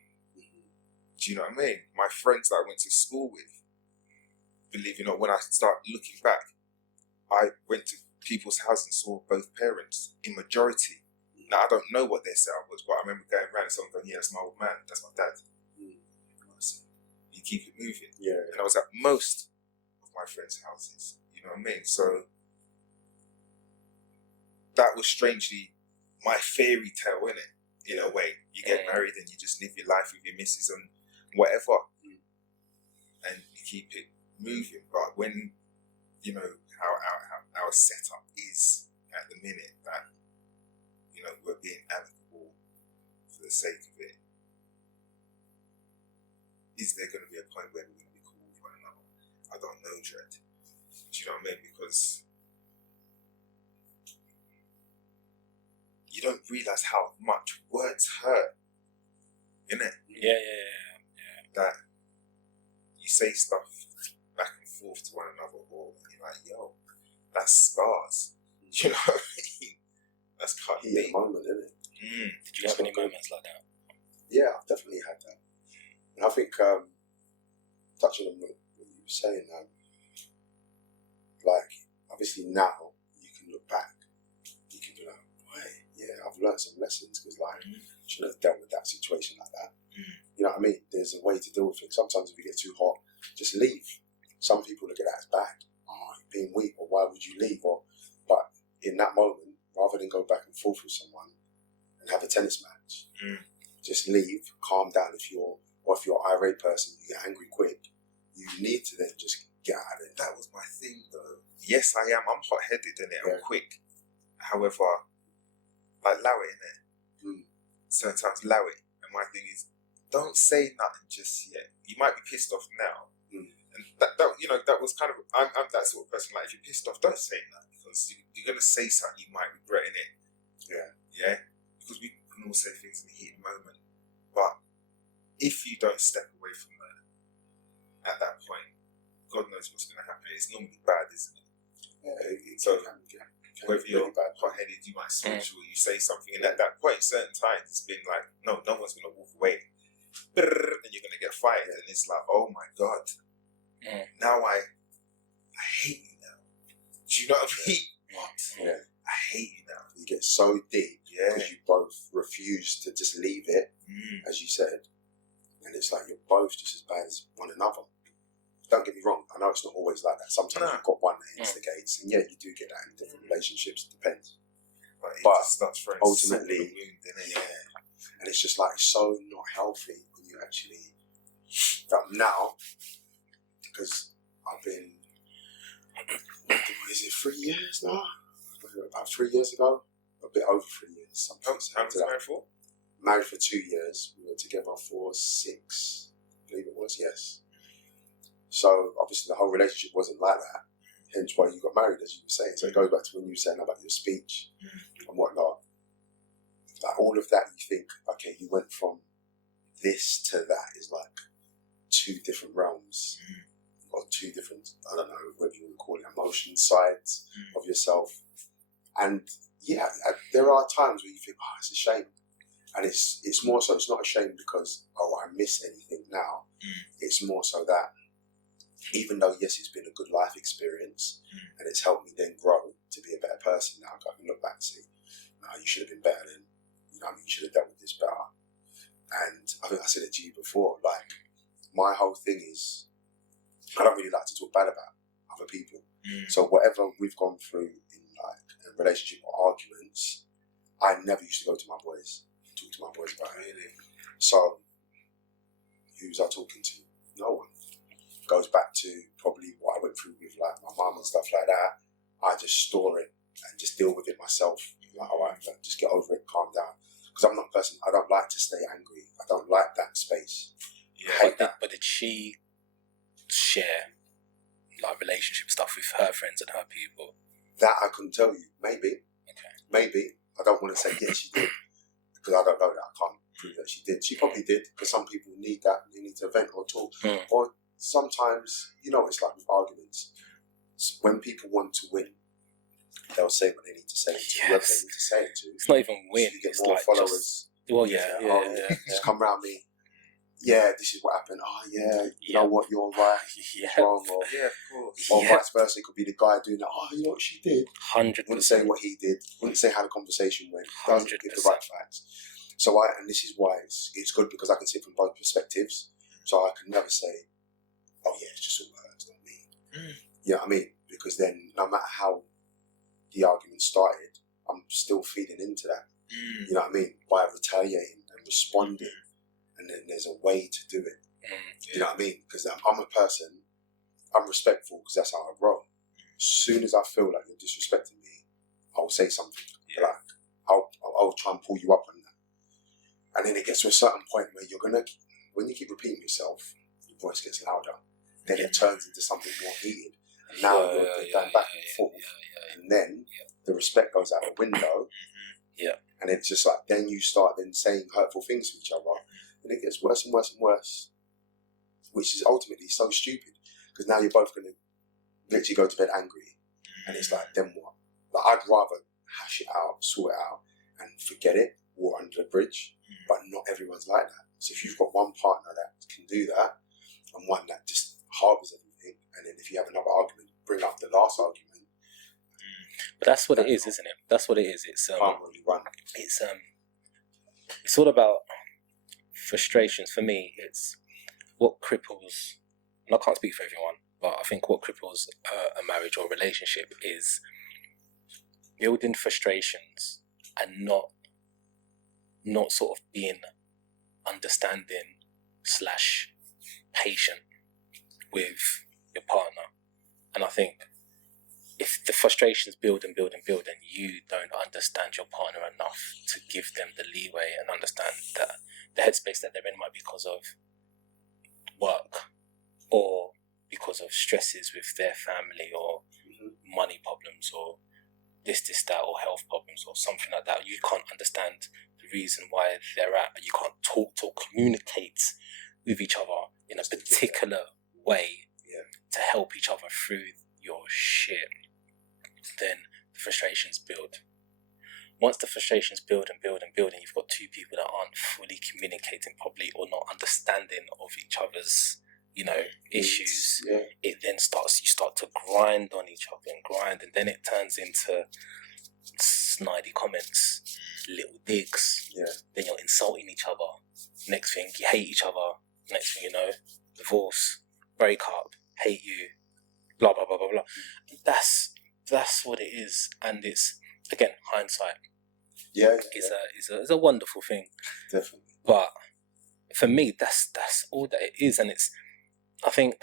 Do you know what I mean? My friends that I went to school with, believe it or not, when I start looking back, I went to people's house and saw both parents in majority. Now, I don't know what their setup was, but I remember going around and someone going, yeah, that's my old man, that's my dad. You keep it moving. Yeah. And I was at most of my friends' houses. You know what I mean? So that was strangely my fairy tale, innit? In a way. You get married and you just live your life with your missus and whatever. And you keep it moving. But when, you know, how our setup is at the minute, that, you know, we're being amicable for the sake of it, is there going to be a point where we're going to be cool with one another? I don't know, Dread. Do you know what I mean? Because you don't realise how much words hurt, innit? Yeah. That you say stuff back and forth to one another, or you're like, yo, that's scars. Do you know what I mean? That's cut deep. Moment, isn't it? Did you have any moments like that? Yeah, I've definitely had that. And I think, touching on what you were saying, like, obviously now you can look back, you can be like, wait, yeah, I've learned some lessons because, like, I shouldn't have dealt with that situation like that. You know what I mean? There's a way to deal with things. Sometimes if you get too hot, just leave. Some people look at that as bad. Oh, you're being weak, or why would you leave? But in that moment, rather than go back and forth with someone and have a tennis match, just leave, calm down. If you're an irate person, you get angry quick, you need to then just get out of it. That was my thing, though. Yes, I am. I'm hot-headed, innit? I'm quick. However, like, allow it, innit? Certain times, allow it. And my thing is, don't say nothing just yet. You might be pissed off now. And that you know, that was kind of, I'm that sort of person, like, if you're pissed off, don't say nothing, because you're going to say something you might regret, innit? Yeah? Because we can all say things in the heat of the moment. But if you don't step away from that, at that point, God knows what's going to happen. It's normally bad, isn't it? So, whether you're hot-headed, you might switch, or you say something, and at that point, certain times, it's been like, no one's going to walk away. And you're going to get fired, and it's like, oh my God. Now I hate you now. Do you know what I mean? What? Yeah. I hate you now. You get so deep because you both refuse to just leave it, as you said. And it's like you're both just as bad as one another. Don't get me wrong, I know it's not always like that. Sometimes you've got one that instigates, and yeah, you do get that in different relationships, it depends. But ultimately, and it's just like so not healthy when you actually, now, because I've been, is it 3 years now? About 3 years ago, a bit over 3 years. How long was you married for? Married for 2 years. We were together for 6, I believe it was, yes. So obviously the whole relationship wasn't like that. Hence why you got married, as you were saying. So it goes back to when you were saying about your speech and whatnot. Like all of that, you think, okay, you went from this to that is like 2 different realms or 2 different, I don't know whether you would call it emotion sides of yourself. And yeah, there are times where you think, oh, it's a shame. And it's more so, it's not a shame because, oh, I miss anything now. It's more so that even though, yes, it's been a good life experience and it's helped me then grow to be a better person now, I can look back and say, no, you should have been better then. You know what I mean? You should have dealt with this better. And I think I said it to you before, like, my whole thing is, I don't really like to talk bad about other people. So whatever we've gone through in like a relationship or arguments, I never used to go to my boys and talk to my boys about it. Really. So who was I talking to? No one. Goes back to probably what I went through with like my mum and stuff like that. I just store it and just deal with it myself. Like, all right, like, just get over it, calm down. Because I'm not a person, I don't like to stay angry. I don't like that space. I hate that. But did she share like relationship stuff with her friends and her people? That I couldn't tell you. Maybe. Okay. Maybe. I don't want to say yes, she did. Because I don't know that. I can't prove that she did. She probably did. Because some people need that. They need to vent or talk. Or sometimes, you know, it's like with arguments. When people want to win, they'll say what they need to say to whoever they need to say it to. It's not even win. So you get it's more like followers. Just come round me. Yeah, this is what happened. Oh, yeah, you know what, you're right. He's wrong. Or, of course. Or vice versa. It could be the guy doing that. Oh, you know what she did? 100%. Wouldn't say what he did. Wouldn't say how the conversation went. Doesn't give the right facts. So and this is why it's good because I can see it from both perspectives. So I can never say, oh yeah, it's just all her, it's not me. You know what I mean? Because then no matter how the argument started, I'm still feeding into that. You know what I mean? By retaliating and responding. And then there's a way to do it. You know what I mean? Because I'm a person, I'm respectful because that's how I roll. As soon as I feel like you're disrespecting me, I'll say something. Like, I'll try and pull you up on that. And then it gets to a certain point where when you keep repeating yourself, your voice gets louder. Then it turns into something more heated. And now you're going back and forth. And then the respect goes out the window. And it's just like, then you start then saying hurtful things to each other. And it gets worse and worse and worse, which is ultimately so stupid because now you're both going to literally go to bed angry, and it's like, then what? Like, I'd rather hash it out, sort it out, and forget it, water under the bridge. But not everyone's like that. So if you've got one partner that can do that, and one that just harbours everything, and then if you have another argument, bring up the last argument. But that's what it is, isn't it? That's what it is. It's can't really run. It's all about frustrations. For me, it's what cripples, and I can't speak for everyone, but I think what cripples a marriage or a relationship is building frustrations and not sort of being understanding / patient with your partner. And I think if the frustrations build and build and build and you don't understand your partner enough to give them the leeway and understand that the headspace that they're in might be because of work or because of stresses with their family or money problems or this, that, or health problems or something like that. You can't understand the reason why they're at, you can't talk or communicate with each other in a particular way to help each other through your shit, then the frustrations build. Once the frustrations build and build and build, and you've got 2 people that aren't fully communicating properly or not understanding of each other's, issues, it then you start to grind on each other and then it turns into snidey comments, little digs. Then you're insulting each other. Next thing, you hate each other. Next thing you know, divorce, break up, hate you, blah blah blah blah blah. That's what it is, and it's again hindsight. Is a wonderful thing. Definitely. But for me, that's all that it is, and I think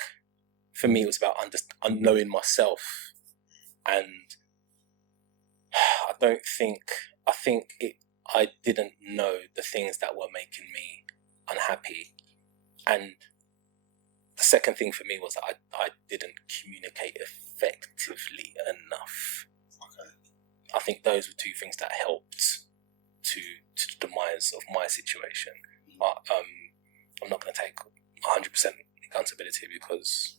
for me it was about knowing myself, and I didn't know the things that were making me unhappy, and the second thing for me was that I didn't communicate effectively enough. Okay. I think those were two things that helped to the demise of my situation. But I'm not going to take 100% accountability because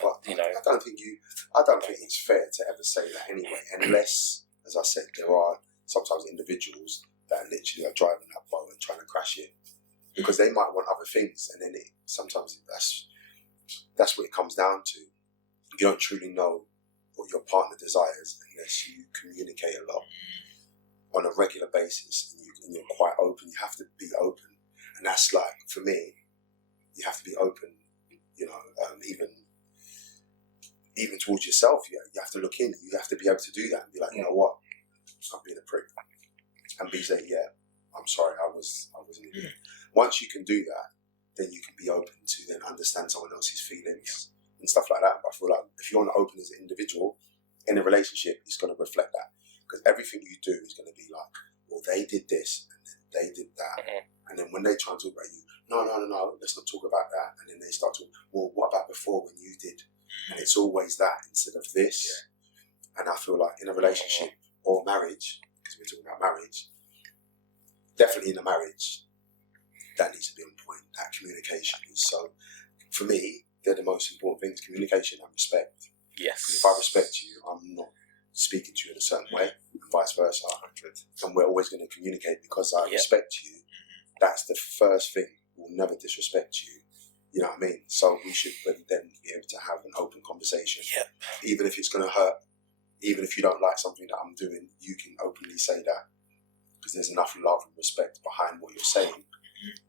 But I don't think it's fair to ever say that anyway, unless, as I said, there are sometimes individuals that literally are driving that boat and trying to crash it because they might want other things, and then sometimes that's what it comes down to. You don't truly know what your partner desires unless you communicate a lot on a regular basis, and you're quite open. You have to be open, and that's like, for me, you have to be open. Even towards yourself, you have to look in. You have to be able to do that and be like, you know what, I'm being a prick, and be say, yeah, I'm sorry, I wasn't an idiot. Once you can do that, then you can be open to then understand someone else's feelings and stuff like that. But I feel like if you're not open as an individual in a relationship, it's going to reflect that, because everything you do is going to be like, well, they did this and then they did that, and then when they try and talk about you, no, let's not talk about that, and then they start talking, well, what about before when you did? And it's always that instead of this. Yeah. And I feel like in a relationship or marriage, because we're talking about marriage, definitely in a marriage, that needs to be on point. That communication is so, for me, they're the most important things: communication and respect. Yes. Because if I respect you, I'm not speaking to you in a certain way, and vice versa. 100. And we're always going to communicate because I respect you. That's the first thing. We'll never disrespect you. You know what I mean? So we should then be able to have an open conversation. Yep. Even if it's going to hurt, even if you don't like something that I'm doing, you can openly say that, because there's enough love and respect behind what you're saying.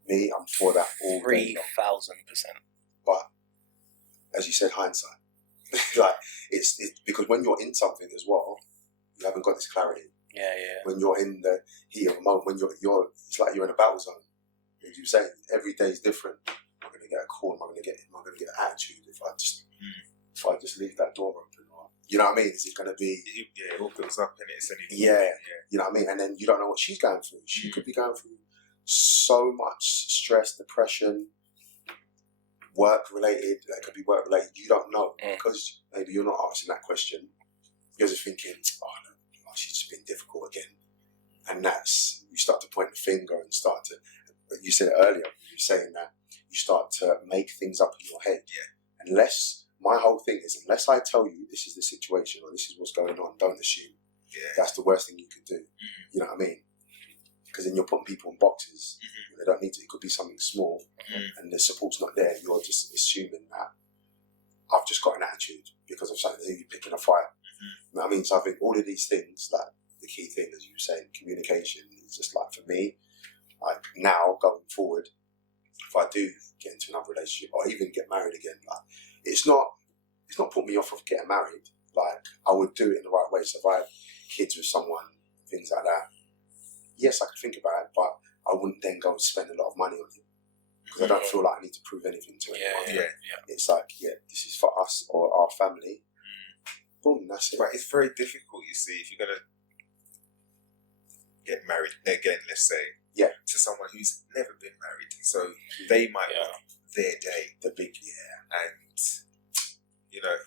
Me, I'm for that all day long. 3,000%. But as you said, hindsight. Like it's because when you're in something as well, you haven't got this clarity. Yeah. When you're in the heat of the moment, when you're it's like you're in a battle zone. As you say, every day is different. Am I going to get a call? Am I going to get an attitude if I just leave that door open? Or, you know what I mean? Is it going to be? Yeah, it all goes up in it. Yeah, you know what I mean? And then you don't know what she's going through. She could be going through so much stress, depression, work-related. That could be work-related. You don't know because maybe you're not asking that question. You're just thinking, she's just been difficult again. And that's, you start to point the finger and start to, but you said it earlier, you were saying that you start to make things up in your head. Yeah. Unless, my whole thing is, unless I tell you this is the situation or this is what's going on, don't assume. Yeah. That's the worst thing you could do. You know what I mean? Because then you're putting people in boxes. They don't need to. It could be something small, and the support's not there. You're just assuming that I've just got an attitude because of something. You're picking a fight. You know what I mean? So I think all of these things, like the key thing, as you were saying, communication is just like, for me, like now going forward, if I do get into another relationship or even get married again, like it's not put me off of getting married. Like I would do it in the right way. So if I had kids with someone, things like that, yes, I could think about it, but I wouldn't then go and spend a lot of money on it because I don't feel like I need to prove anything to anyone. Yeah. It's like, this is for us or our family. Boom, that's it. But it's very difficult, you see, if you're going to get married again, let's say, to someone who's never been married. So they might want their day. The big, and, you know,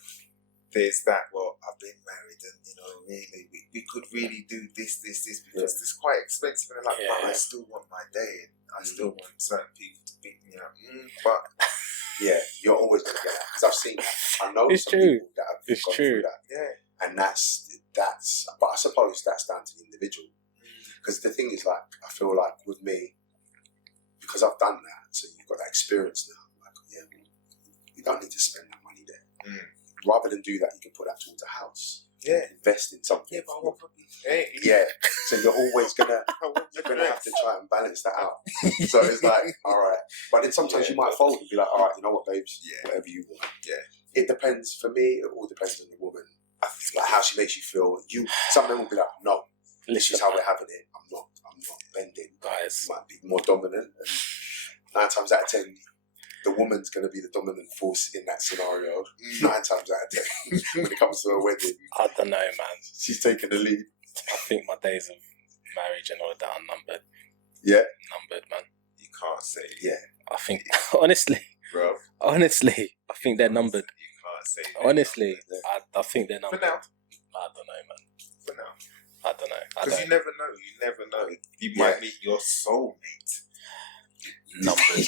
there's that, well, I've been married and, you know, really, we could really do this, because it's quite expensive. And I'm like, but I still want my day and I still want certain people to be, you know, but... Yeah, you're always going to get that, because I've seen that. I know it's some true. people that have it's gone true. through that. Yeah. And that's, but I suppose that's down to the individual. Because the thing is, like, I feel like with me, because I've done that, so you've got that experience now, like, you don't need to spend that money there. Rather than do that, you can put that towards a house. Yeah. Invest in something. Yeah, but I want so you're always gonna have to try and balance that out. So it's like, all right, but then sometimes you might fold and be like, all right, you know what, babes, whatever you want. Yeah, it depends. For me, it all depends on the woman. I think like how she makes you feel. Some men will be like, no, this is how we're having it. I'm not bending. Guys, you might be more dominant. And 9 times out of 10, the woman's going to be the dominant force in that scenario. 9 times out of 10, when it comes to a wedding. I don't know, man. She's taking the lead. I think my days of marriage and all of that are numbered. Yeah? Numbered, man. You can't say. Yeah. I think, honestly. Bro, Honestly, I think they're numbered. You can't say that. Honestly, I think they're For numbered. now. I don't know, man. For now. I don't know. Because you never know. You never know. You might meet your soulmate. Numbered.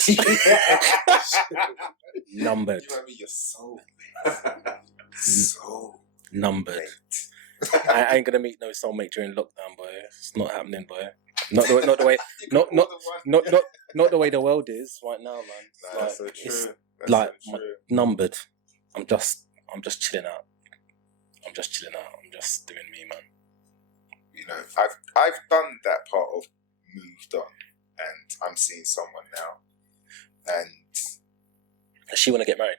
Numbered. You might meet your soulmate. Numbered. I ain't gonna meet no soulmate during lockdown, boy. It's not happening, boy. Not the way. Not the way the world is right now, man. Nah, that's so true. It's That's like so true. numbered. I'm just chilling out. I'm just doing me, man. You know, I've done that part of moved on, and I'm seeing someone now, and Does she want to get married?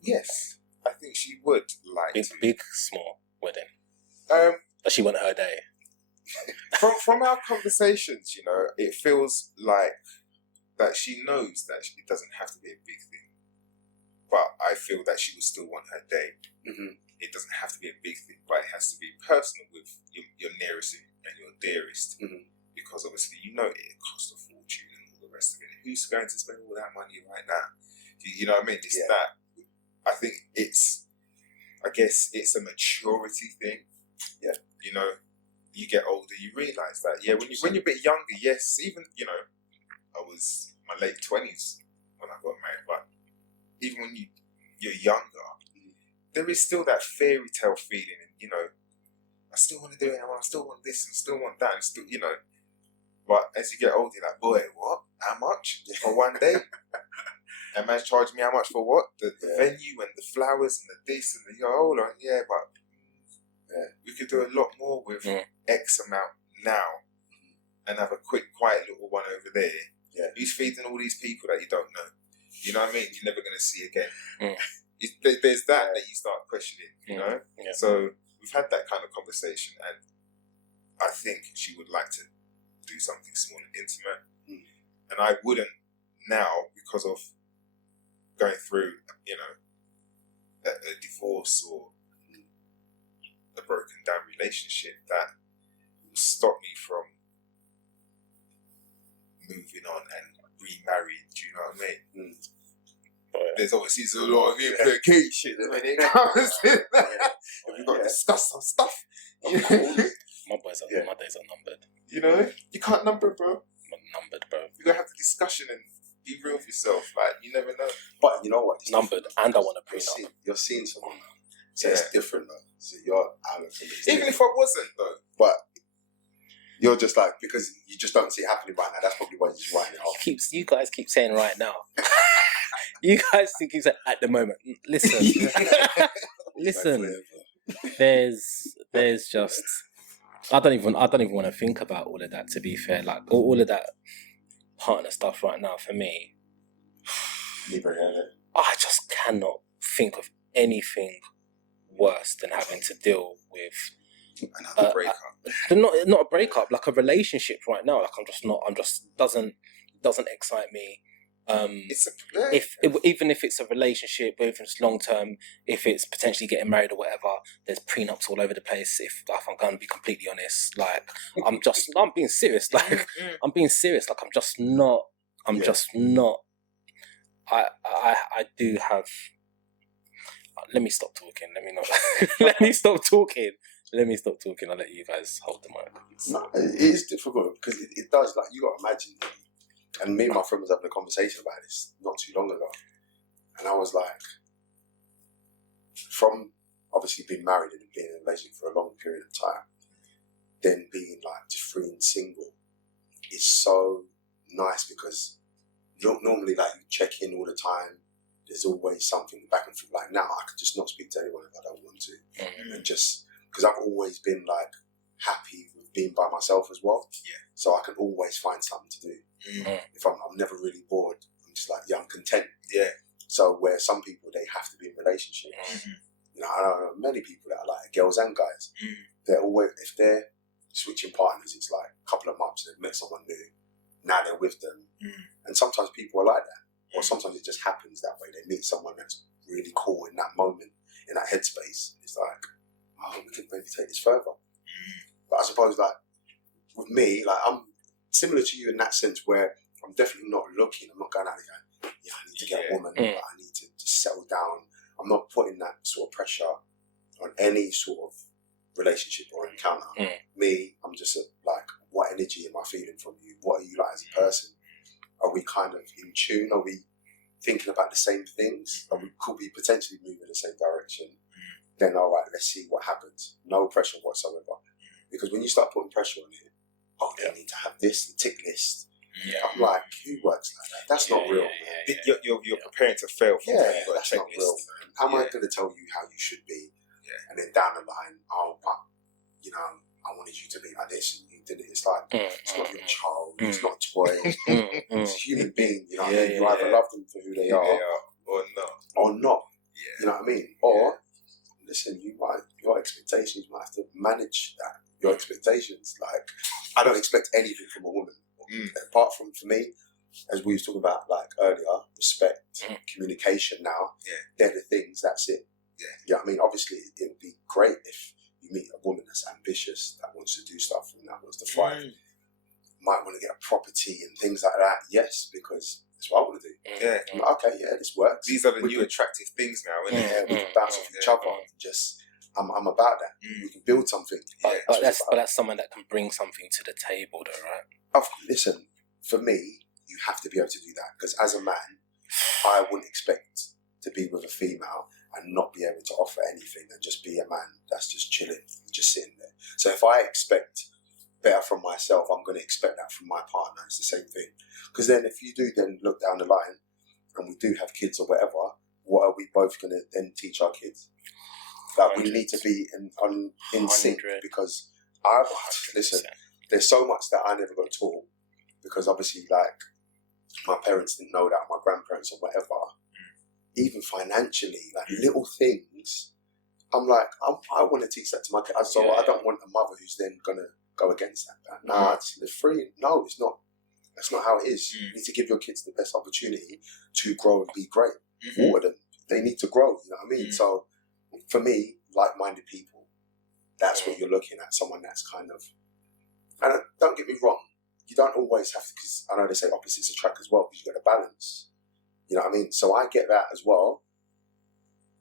yes, I think she would like Big, small wedding. to. Does she want her day? From our conversations, you know, it feels like that she knows that it doesn't have to be a big thing, but I feel that she would still want her day. Mm-hmm. It doesn't have to be a big thing, but it has to be personal with your nearest and your dearest, because obviously you know it costs a fortune and all the rest of it. Who's going to spend all that money right now? You know what I mean? It's that. I think I guess it's a maturity thing. Yeah. You know, you get older, you realise that. Yeah, when you're a bit younger, yes, even, you know, I was in my late 20s when I got married, but even when you're younger, there is still that fairy tale feeling, and you know, I still want to do it, I still want this, and still want that, and still, you know. But as you get older, you're like, boy, what? How much for one day? And man's charging me how much for what? The venue and the flowers and the this and the, you go, hold on, but we could do a lot more with X amount now, and have a quick, quiet little one over there. Yeah. Who's feeding all these people that you don't know? You know what I mean? You're never going to see again. There's that you start questioning, you know? Yeah. So we've had that kind of conversation, and I think she would like to do something small and intimate. And I wouldn't now, because of going through, you know, a divorce or a broken down relationship, that will stop me from moving on and remarrying. Do you know what I mean? There's obviously a lot of implication when it comes to that. We've got to discuss some stuff. My days are numbered. You know, you can't number, bro. I'm numbered, bro. You gotta have the discussion and be real with yourself. Like, you never know. But you know what? It's numbered, and I want to prenup. You're seeing someone now, so it's different though. So you're even if I wasn't though, but you're just like, because you just don't see it happening right now. That's probably why you're just writing it off. You guys keep saying right now. You guys keep saying at the moment. Listen, listen. There's just. I don't even want to think about all of that. To be fair, like all of that partner stuff right now for me, I just cannot think of anything worse than having to deal with another breakup. Not a breakup, like a relationship right now. Like I'm just doesn't excite me. Even if it's a relationship, if it's long term, if it's potentially getting married or whatever, there's prenups all over the place. If I'm going to be completely honest, like I'm being serious. Like I'm being serious. Like I'm just not. I do have. Let me stop talking. Let me not. Let me stop talking. I'll let you guys hold the mic. No, it is difficult because it does. Like you got to imagine. And me and my friend was having a conversation about this not too long ago. And I was like, from obviously being married and being in a relationship for a long period of time, then being like just free and single is so nice because normally like you check in all the time. There's always something back and forth. Like now I could just not speak to anyone if I don't want to. And just, because I've always been like happy with being by myself as well. Yeah. So I can always find something to do. If I'm never really bored, I'm just like, I'm content. Yeah. So where some people, they have to be in relationships. You know, I don't know many people that are like girls and guys. They're always, if they're switching partners, it's like a couple of months they've met someone new. Now they're with them. And sometimes people are like that. Or sometimes it just happens that way. They meet someone that's really cool in that moment, in that headspace. It's like, oh, we could maybe take this further. But I suppose like with me, like I'm similar to you in that sense where I'm definitely not looking. I'm not going out there going, yeah, I need to get a woman, but I need to just settle down. I'm not putting that sort of pressure on any sort of relationship or encounter. Me, I'm just like, what energy am I feeling from you? What are you like as a person? Are we kind of in tune? Are we thinking about the same things? Could we potentially move in the same direction? Then, all right, let's see what happens. No pressure whatsoever. Because when you start putting pressure on it, they need to have this, the tick list. I'm like, who works like that? That's not real, man. You're preparing to fail. That's not real, man. How am I going to tell you how you should be? And then down the line, but, you know, I wanted you to be like this, and you did it. It's like, it's not your child, it's not a toy, it's a human being, you know what I mean? You either love them for who they are, or not. You know what I mean? Or, listen, your expectations, you might have to manage that. Your expectations, like, I don't expect anything from a woman. Apart from, for me, as we were talking about like earlier, respect, communication now, they're the things, that's it. Yeah, I mean, obviously, it would be great if you meet a woman that's ambitious, that wants to do stuff and that wants to fight. Might want to get a property and things like that. Yes, because that's what I want to do. Okay, this works. These are the new attractive things now, isn't it? We can bounce off each other. Just, I'm about that. We can build something. But that's someone that can bring something to the table, though, right? Listen, for me, you have to be able to do that, because as a man, I wouldn't expect to be with a female and not be able to offer anything and just be a man that's just chilling, just sitting there. So if I expect better from myself, I'm going to expect that from my partner. It's the same thing. Because then if you do then look down the line and we do have kids or whatever, what are we both going to then teach our kids? Like, we need to be in sync, because listen, there's so much that I never got taught, because obviously, like, my parents didn't know that, my grandparents or whatever. Even financially, like little things, I'm like, I want to teach that to my kids. So I don't want a mother who's then going to go against that. Nah, it's free. No, it's not. That's not how it is. You need to give your kids the best opportunity to grow and be great. Water them. They need to grow, you know what I mean? So for me, like-minded people, that's what you're looking at. Someone that's kind of, and don't get me wrong, you don't always have to, because I know they say opposites attract as well, because you've got to balance. You know what I mean? So I get that as well.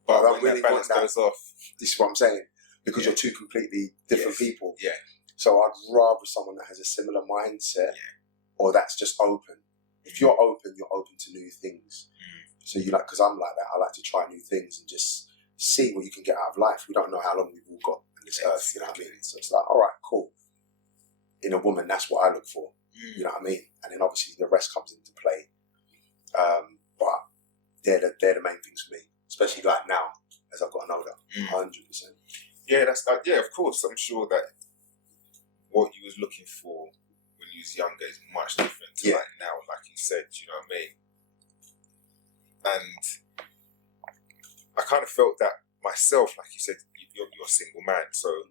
But I don't really want that. Goes off. This is what I'm saying. Because you're two completely different people. So I'd rather someone that has a similar mindset, or that's just open. If you're open to new things. So you like, because I'm like that, I like to try new things and just see what you can get out of life. We don't know how long we've all got on this earth, you know what I mean? So it's like, all right, cool. In a woman, that's what I look for. You know what I mean? And then obviously the rest comes into play. But they're the main things for me, especially like now as I've gotten older. 100%. Yeah, that's of course. I'm sure that what you was looking for when you was younger is much different to like now, like you said. You know what I mean? And I kind of felt that myself, like you said, you're a single man, so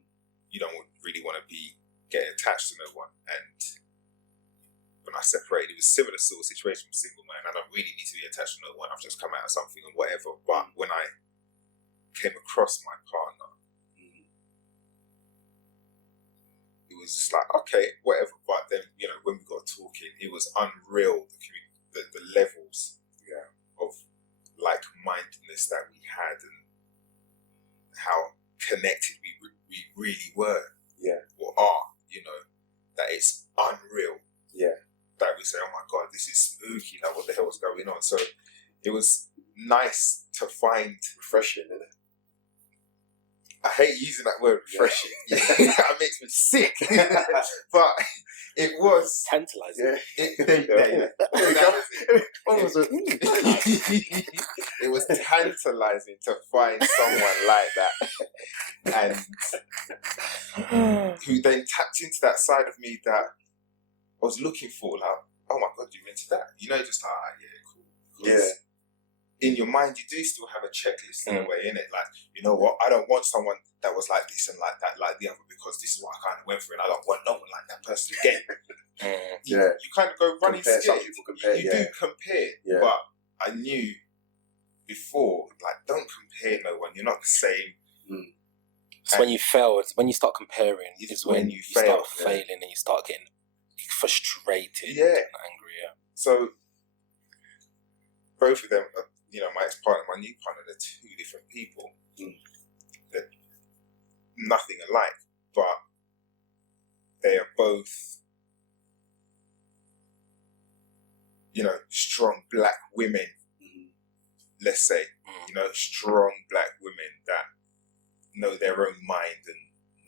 you don't really want to be getting attached to no one. And when I separated, it was a similar sort of situation with single man. I don't really need to be attached to no one. I've just come out of something and whatever. But when I came across my partner, it was just like, okay, whatever. But then, you know, when we got talking, it was unreal, the levels of like-mindedness that we had and how connected we really were or are, you know, that it's unreal. That we say, oh my God, this is spooky, like what the hell is going on? So it was nice to find refreshing, isn't it? I hate using that word, refreshing. That makes me sick. But it was tantalizing. It was tantalizing to find someone like that, and who then tapped into that side of me that I was looking for. Like, oh my God, you're into that? You know, just cool. In your mind, you do still have a checklist in a way, innit? Like, you know what? I don't want someone that was like this and like that, like the other, because this is what I kind of went through, and I don't want no one like that person again. You kind of go running scared. Some people compare. You do compare, but I knew before, like, don't compare no one. You're not the same. So when you fail, when you start comparing, is when you start failing and you start getting frustrated and angry. So both of them, my ex-partner and my new partner, they're two different people. They're nothing alike, but they are both, strong black women, let's say, strong black women that know their own mind and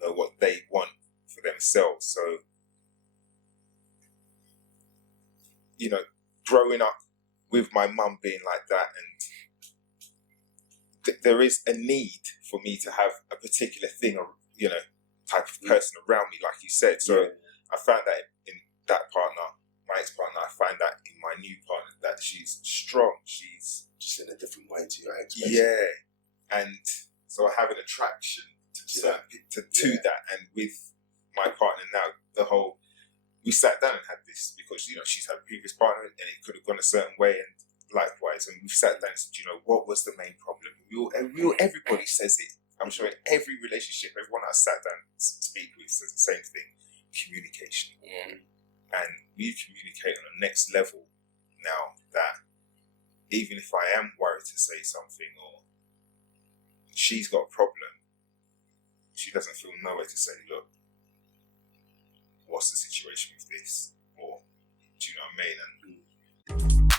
know what they want for themselves. So, growing up with my mum being like that, and there is a need for me to have a particular thing or, type of person around me, like you said. So I found that in that partner, my ex-partner, I find that in my new partner, that she's strong. She's just in a different way to your ex. Yeah. And so I have an attraction to that. And with my partner now, we sat down and had this because, she's had a previous partner and it could have gone a certain way, and likewise. And we've sat down and said, what was the main problem? Everybody says it. I'm sure in every relationship, everyone I sat down to speak with says the same thing: communication. And we communicate on the next level now, that even if I am worried to say something or she's got a problem, she doesn't feel nowhere to say, look, what's the situation with this? Or, do you know what I mean? And